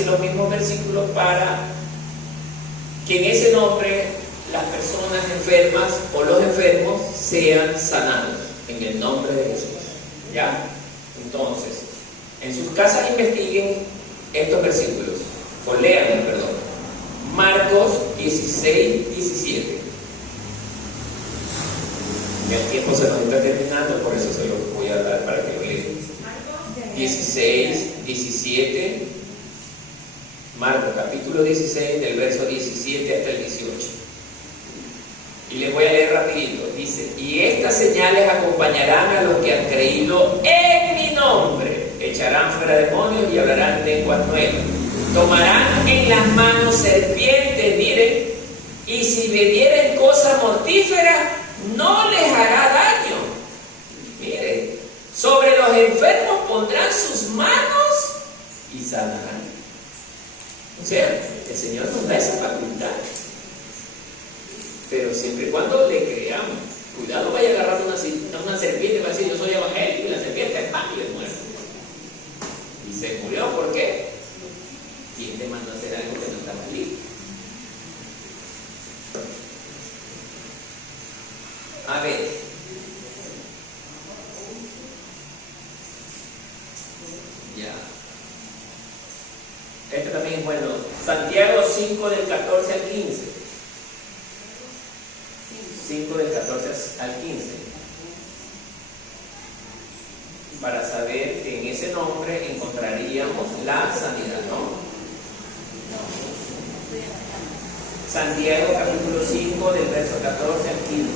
los mismos versículos para que en ese nombre las personas enfermas o los enfermos sean sanados en el nombre de Jesús. ¿Ya? Entonces, en sus casas investiguen estos versículos, o lean, perdón. Marcos 16, 17. Ya el tiempo se nos está terminando, por eso se los voy a dar para que lo lean. 16, 17. Marcos capítulo 16, del verso 17 hasta el 18. Y les voy a leer rapidito. Dice: y estas señales acompañarán a los que han creído en mi nombre. Echarán fuera demonios y hablarán lenguas nuevas. Tomarán en las manos serpientes, miren, y si bebieren cosa mortífera, no les hará daño. Miren, sobre los enfermos pondrán sus manos y sanarán. O sea, el Señor nos da esa facultad. Pero siempre y cuando le creamos. Cuidado, vaya a agarrar una serpiente y va a decir: yo soy evangélico, y la serpiente ¡pam! Le muere. Y se murió, ¿por qué? ¿Quién te mandó a hacer algo que no está listo? A ver. Ya. Este también es bueno. Santiago 5 del 14 al 15. 5 del 14 al 15. Para saber que en ese nombre encontraríamos la sanidad, ¿no? Santiago capítulo 5 del verso 14 al 15.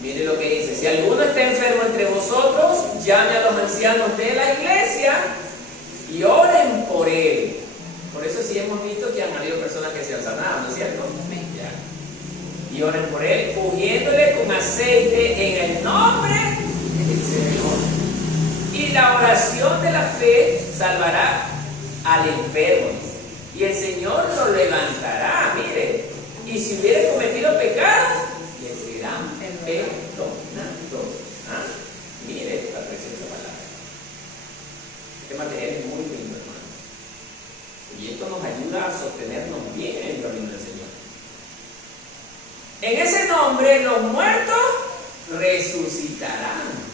Mire lo que dice: si alguno está enfermo entre vosotros, llame a los ancianos de la iglesia y oren por él. Por eso sí hemos visto que han habido personas que se han sanado, ¿no es cierto? Ya. Y oren por él, ungiéndole con aceite en el nombre del Señor. Y la oración de la fe salvará al enfermo, y el Señor lo levantará. Mire, y si hubiera cometido pecados, le serán perdonados. ¿Ah? Mire esta preciosa palabra. Este material es muy lindo, hermano. Y esto nos ayuda a sostenernos bien en el camino del Señor. En ese nombre los muertos resucitarán.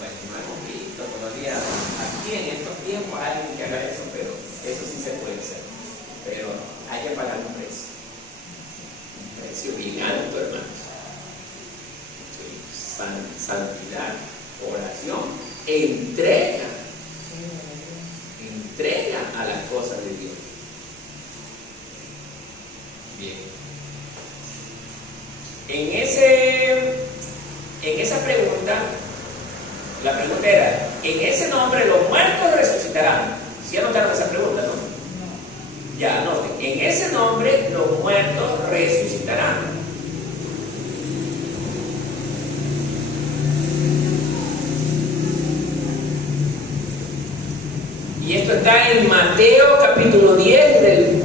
Bueno, no hemos visto todavía aquí en estos tiempos alguien que haga eso, pero eso sí se puede hacer. Pero hay que pagar un precio. Un precio bien alto, hermanos. Santidad, oración, entrega a las cosas de Dios. Bien. En esa pregunta, la pregunta era: en ese nombre los muertos resucitarán. ¿Sí anotaron esa pregunta, no? Ya, anoten. En ese nombre los muertos resucitarán. Y esto está en Mateo capítulo 10,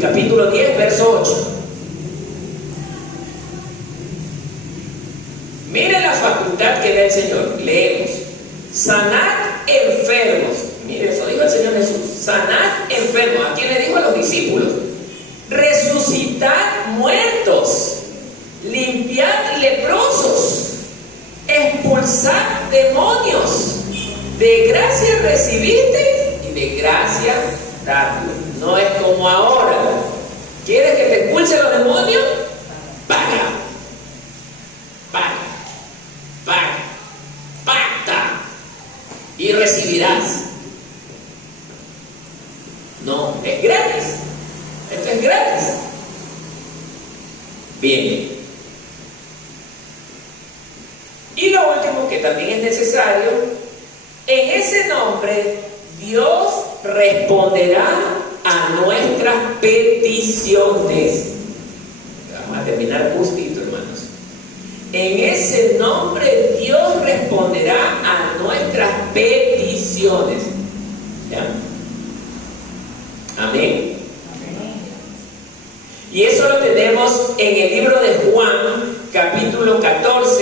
capítulo 10, verso 8. Mire la facultad que da el Señor. Leemos: sanad enfermos. Mire, eso dijo el Señor Jesús. Sanad enfermos. ¿A quién le dijo? A los discípulos. Resucitad muertos. Limpiad leprosos. Expulsad demonios. De gracia recibiste y de gracia dadle. No es como ahora. ¿Quieres que te expulse los demonios? Paga. Pacta y recibirás. No, es gratis. Esto es gratis. Bien. Y lo último que también es necesario: en ese nombre Dios responderá a nuestras peticiones. Vamos a terminar justito, hermanos. En ese nombre Dios responderá a nuestras peticiones. ¿Ya? Amén. Y eso lo tenemos en el libro de Juan, capítulo 14,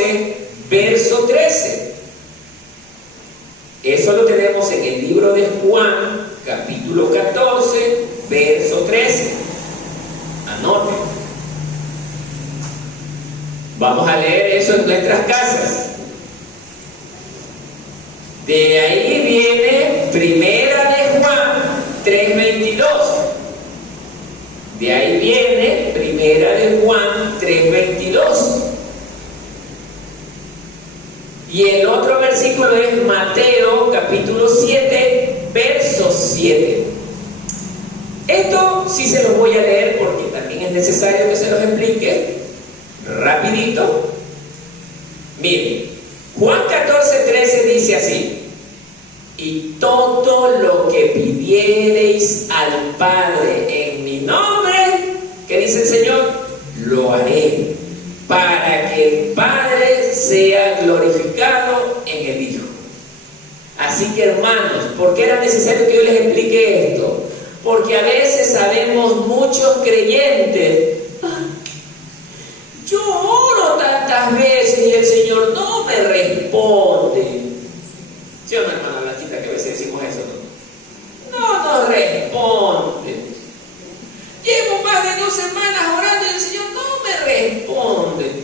verso 13. Eso lo tenemos en el libro de Juan, capítulo 14, verso 13. Anoten. Vamos a leer eso en nuestras casas. De ahí viene Primera de Juan 3:22. De ahí viene Primera de Juan 3:22. Y el otro versículo es Mateo capítulo 7, verso 7. Esto sí se los voy a leer porque también es necesario que se los explique rapidito. Miren, Juan 14:13 dice así: y todo lo que pidiereis al Padre en mi nombre, ¿qué dice el Señor? Lo haré, para que el Padre sea glorificado en el Hijo. Así que, hermanos, ¿por qué era necesario que yo les explique esto? Porque a veces sabemos muchos creyentes: yo oro tantas veces y el Señor no me responde. ¿Sí o no, hermana Blanquita, que a veces decimos eso? No nos responde. Llevo más de 2 semanas orando y el Señor no me responde.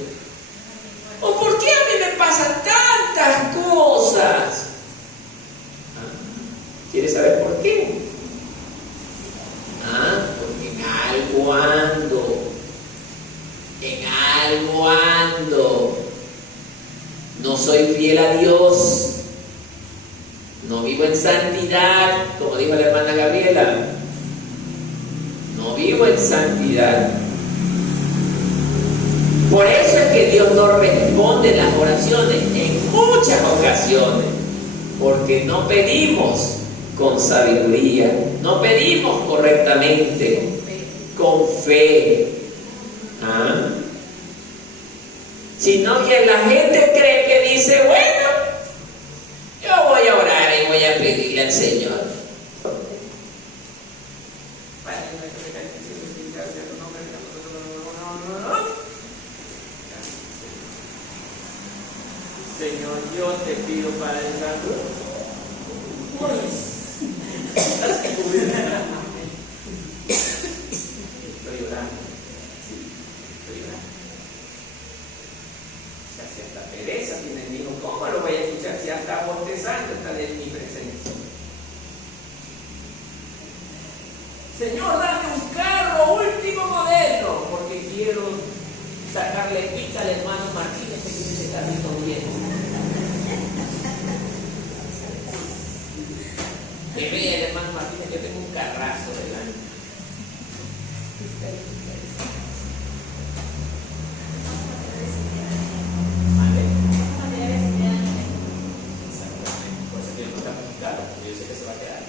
¿O por qué a mí me pasan tantas cosas? ¿Quieres saber por qué? Porque en algo ando. En algo ando. No soy fiel a Dios. No vivo en santidad, como dijo la hermana Gabriela. No vivo en santidad. Por eso es que Dios no responde las oraciones en muchas ocasiones, porque no pedimos con sabiduría, no pedimos correctamente, con fe. Sino que la gente cree que dice: bueno, yo voy a orar y voy a pedirle al Señor. Señor, yo te pido, Padre Santo, Estoy orando. Estoy orando. Se hace hasta pereza, tiene el hijo. ¿Cómo lo voy a escuchar si hasta bostezando está en mi presencia? Señor, dame un carro último modelo, porque quiero sacarle pica al hermano Martínez que tiene ese carrito viejo. Que vea el hermano Martínez, yo tengo un carrazo delante. Por eso que yo no está muy caro, porque yo sé que se va a quedar.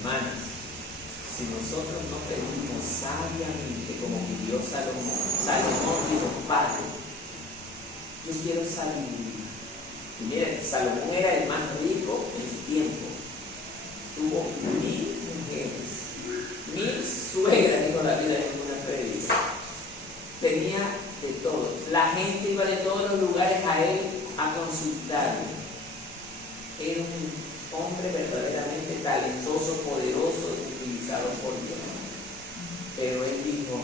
Hermanas, si nosotros no pedimos sabiamente como pidió Salomón dijo: Padre, yo quiero sabiduría. Y miren, Salomón era el más rico en su tiempo. Tuvo 1000 mujeres, 1000 suegras, dijo la vida en una predica. Tenía de todo. La gente iba de todos los lugares a él a consultarle. Era un hombre verdaderamente talentoso, poderoso, utilizado por Dios. Pero él dijo: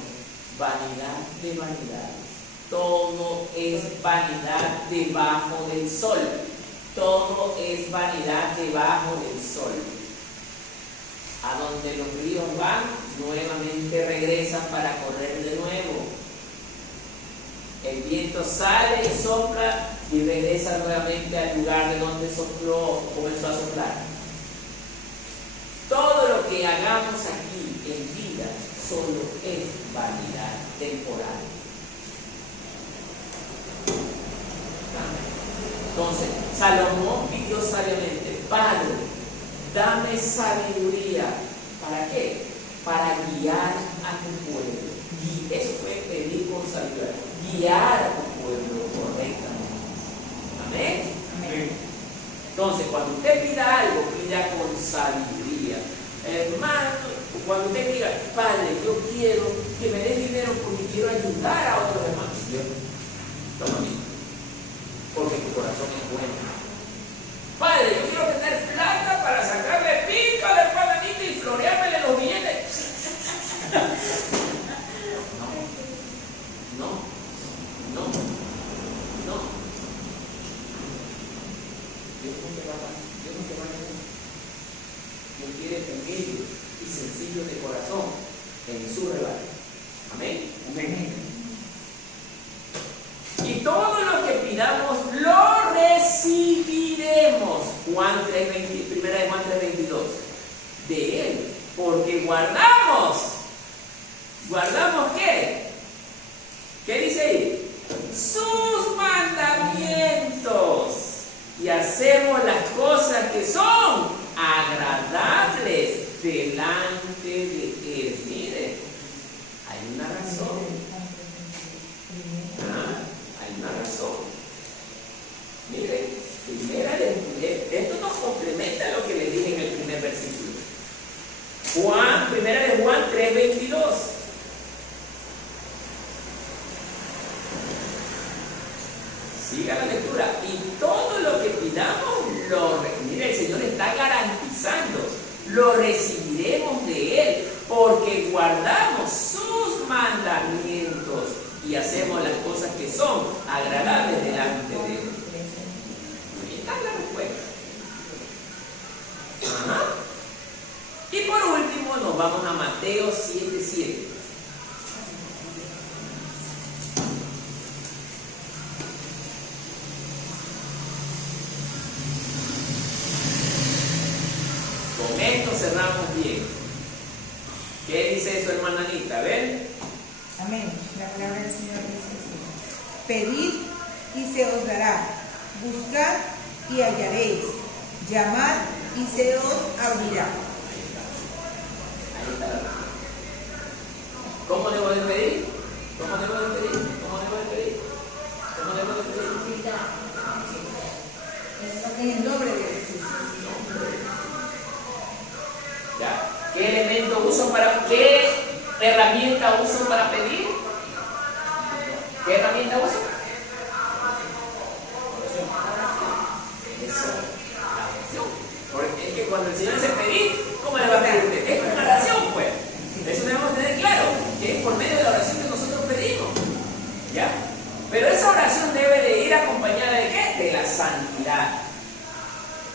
vanidad de vanidades. Todo es vanidad debajo del sol. Todo es vanidad debajo del sol. A donde los ríos van, nuevamente regresan para correr de nuevo. El viento sale y sopla y regresa nuevamente al lugar de donde comenzó a soplar. Todo lo que hagamos aquí en vida solo es vanidad temporal. Entonces, Salomón pidió sabiamente: Padre, dame sabiduría. ¿Para qué? Para guiar a tu pueblo. Y eso fue pedir con sabiduría. Guiar a tu pueblo correctamente. Amén. Amén. Entonces, cuando usted pida algo, pida con sabiduría. Hermano, cuando usted diga: Padre, yo quiero que me des dinero porque quiero ayudar a otros hermanos. Toma mí. Porque tu corazón es bueno. Padre, yo quiero tener plata para sacarle pica al hermanito y floreármele los billetes. No. Dios no te va a negar. Dios quiere humilde y sencillo de corazón en su rebaño. Amén. Y todo lo que pidamos lo recibiremos. Juan 3:20, primera de Juan 3:22. De Él, porque guardamos. ¿Guardamos qué? ¿Qué dice ahí? Sus mandamientos. Y hacemos las cosas que son agradables delante de Él. Mire, hay una razón. Hay una razón. Mire, esto nos complementa lo que le dije en el primer versículo. Primera de Juan 3:22. Siga la lectura. Y todo lo que pidamos, mire, el Señor está garantizando, lo recibiremos de Él, porque guardamos sus mandamientos y hacemos las cosas que son agradables delante de Él. Ahí está la respuesta. Ajá. Y por último nos vamos a Mateo 7:7. Con esto cerramos bien. ¿Qué dice su hermana Anita? ¿Ven? Amén. La palabra del Señor dice así: pedid y se os dará, buscad y hallaréis, llamad y se os abrirá. Ahí está la respuesta. ¿Cómo debo de pedir? ¿Cómo debo de pedir? ¿Cómo debo de pedir? ¿Cómo debo de pedir? En el nombre de Jesús. ¿Ya? ¿Qué elemento uso para, qué herramienta uso para pedir? ¿Qué herramienta uso? Eso, la oración. Porque es que cuando el Señor dice pedir, ¿cómo le va a pedir usted? Es una oración, pues. Eso debemos tener claro, que es por medio de la oración que nosotros pedimos. ¿Ya? Pero esa oración debe de ir acompañada de ¿qué? De la santidad,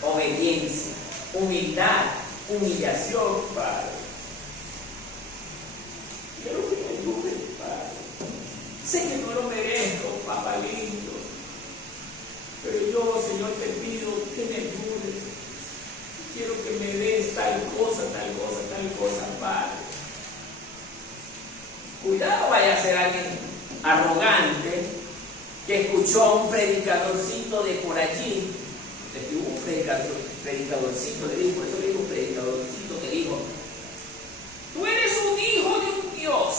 obediencia, humildad, humillación, Padre. Quiero que me ayudes, Padre. Sé que no lo merezco, papá lindo. Pero yo, Señor, te pido que me ayudes. Quiero que me des tal cosa, Padre. Cuidado, vaya a ser alguien arrogante que escuchó a un predicadorcito de por allí. Un predicadorcito le dijo, por eso le digo predicadorcito, que dijo: tú eres un hijo de un Dios,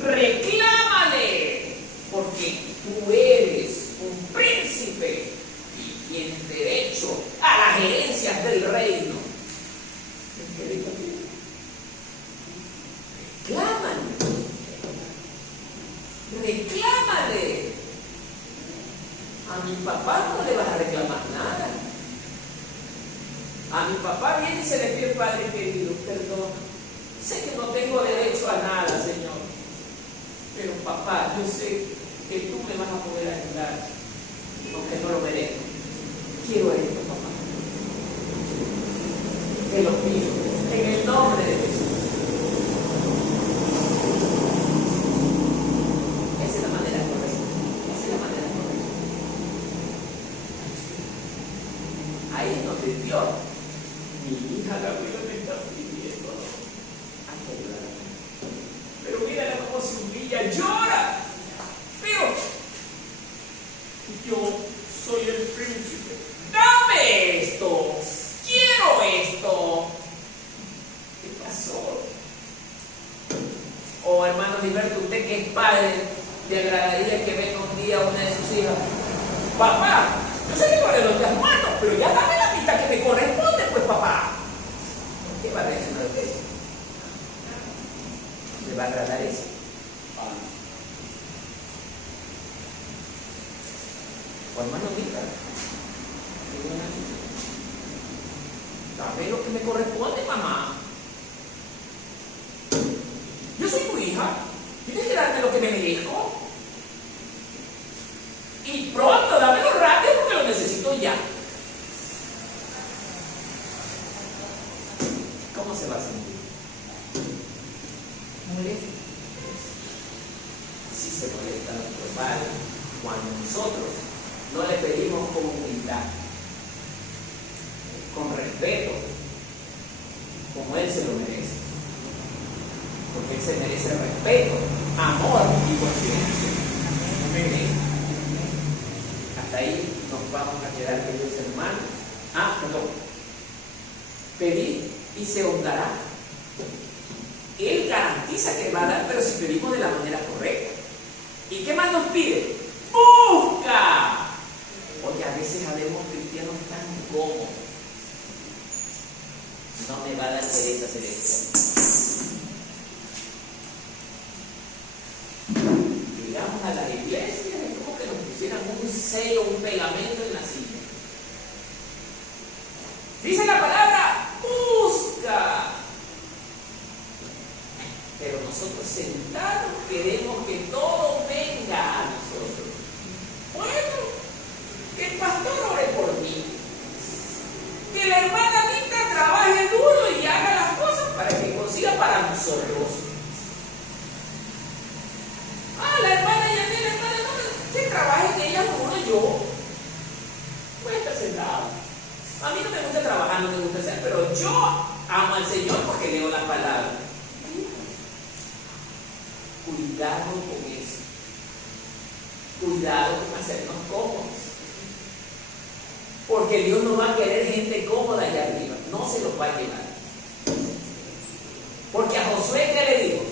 reclámale, porque tú eres un príncipe y tienes derecho a las herencias del reino. Reclámale. A mi papá no le vas a reclamar nada. A mi papá viene y se le pide: Padre querido, perdón. Sé que no tengo derecho a nada, Señor. Pero papá, yo sé que tú me vas a poder ayudar, aunque no lo merezco. Quiero esto, papá. Te lo pido, en el nombre de Jesús. Esa es la manera correcta. Esa es la manera correcta. Ahí es donde Dios, mi hija Gabriela me está pidiendo, hay que ayudarla. Pero mírala cómo se humilla, llora. Pero yo soy el príncipe. Dame esto. Quiero esto. ¿Qué pasó? Oh, hermano Gilberto, usted que es padre, le agradaría que venga un día una de sus hijas: papá, yo sé que tú eres los días muertos, pero ya dame la mitad que me corresponde, pues, papá. ¿Qué va a reaccionar usted? ¿Le va a agradar eso? O hermano Mita, dame lo que me corresponde, mamá. Yo soy tu hija, tienes que darme lo que me merezco. Y pronto, dámelo rápido porque lo necesito ya. ¿Cómo se va a sentir? Molesto. Si se molesta nuestro Padre cuando nosotros no le pedimos con humildad, con respeto, como Él se lo merece. Porque Él se merece respeto, amor y confianza. Amén. Hasta ahí nos vamos a quedar, queridos hermanos. Perdón. Pedid y se os dará. Él garantiza que va a dar, pero si pedimos de la manera correcta. ¿Y qué más nos pide? ¡Busca! Oye, a veces habemos cristianos tan cómodos. No me va a dar pereza hacer esto. Llegamos a la iglesia, es como que nos pusieran un sello, un pegamento en la silla. Dice la palabra, busca. Pero nosotros sentados queremos que todo venga a nosotros. Bueno, que el pastor ore por mí. Que la hermana Anita trabaje duro y haga las cosas para que consiga para nosotros. La hermana Yanela, la hermana no, que trabajen ellas duro, yo voy a estar sentada. A mí no me gusta trabajar, no me gusta hacer, pero yo amo al Señor porque leo la palabra. Cuidado con eso. Cuidado con hacernos cómodos. Porque Dios no va a querer gente cómoda allá arriba. No se los va a llevar. Porque a Josué, ¿qué le dijo?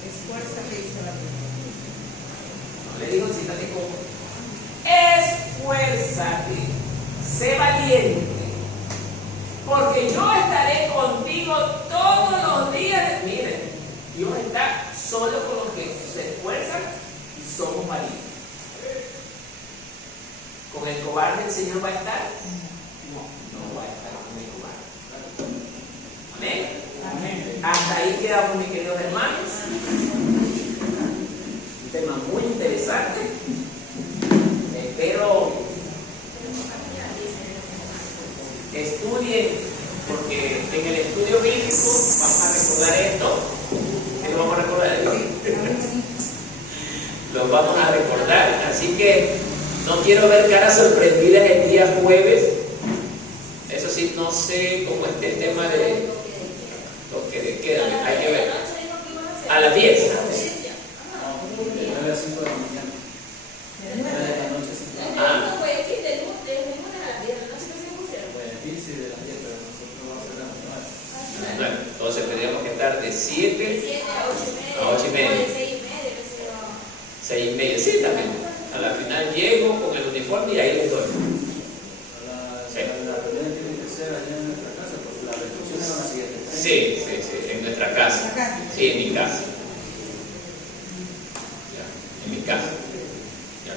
Esfuérzate y se la No le digo, siéntate cómodo. Esfuérzate. Sé valiente. Porque yo estaré contigo todos los días. Miren, Dios está solo con los que se esfuerzan y somos valientes. ¿Con el cobarde el Señor va a estar? No va a estar con el cobarde. Amén. Amén. Hasta ahí quedamos, mis queridos hermanos. Un tema muy interesante. Espero estudien, porque en el estudio bíblico vamos a recordar esto. ¿Qué lo vamos a recordar? Lo vamos a recordar. Así que no quiero ver caras sorprendidas el día jueves. Eso sí, no sé cómo esté el tema de lo que queda. Hay que ver. A las 10. De 9 a 5 de la mañana. De 9 de la noche. Sí, de las 10, pero nosotros vamos a hacer las 9. Entonces tendríamos que estar de 7 a 8 y media. 6 y media, sí, también. A la final llego con el uniforme y ahí les doy. La reunión tiene que ser allá en nuestra casa, porque la recepción es a las 7. Sí, en nuestra casa. Sí, en mi casa. Ya, en mi casa. Ya.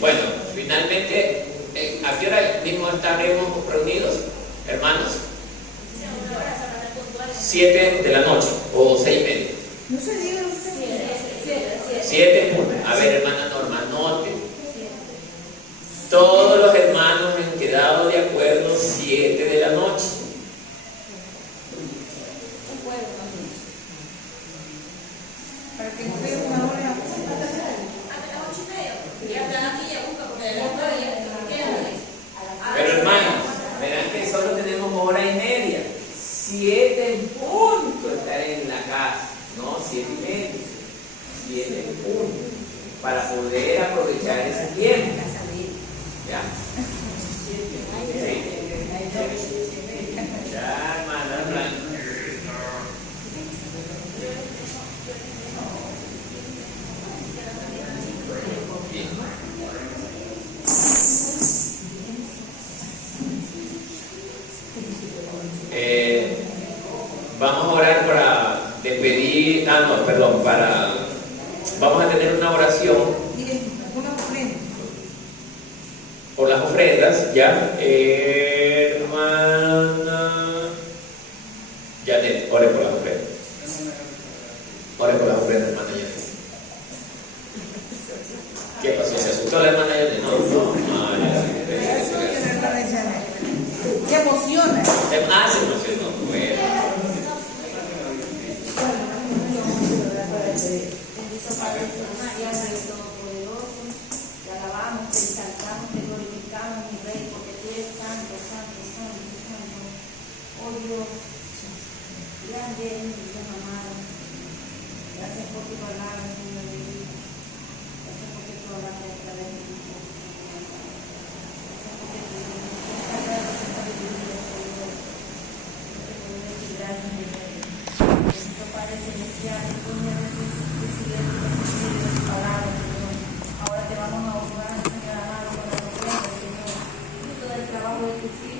Bueno, finalmente, ¿a qué hora mismo estaremos reunidos, hermanos? 7 de la noche o 6 y media. No se diga usted. 7. A ver, hermana Norma, anote. Todos los hermanos han quedado de acuerdo 7 de la noche. Para que no sea una hora. Pero hermanos, verán que solo tenemos hora y media. 7 en punto estaré en la casa. No, 7 y media. 7 en punto. Para poder aprovechar ese tiempo. ¿Ya? Sí. Ya, hermana Blanca. Vamos a orar para despedir, para Vamos a tener una oración Y una ofrenda. por las ofrendas, ¿ya? Hermana Janet, ore por las ofrendas. Ore por las ofrendas, hermana Janet. ¿Qué pasó? ¿Se asustó la hermana Janet? No, no. Se emociona. Se emocionó. Bueno. Bendito Padre celestial, Rey todopoderoso, te alabamos, te exaltamos, te glorificamos, mi Rey, porque tú eres santo, santo, santo, santo. Oh Dios, grande es mi Dios amado. Gracias por tu palabra, Señor de vida. Gracias porque tú hablaste a través de mi voz. Gracias porque tú esta gracia de sabiduría, Señor. Gracias, mi Rey. Bendito Padre celestial, tú me has recibido tu palabra, Señor. Ahora te vamos a honrar, Señor amado, con la ofrenda, Señor. Fruto del trabajo de tus hijos.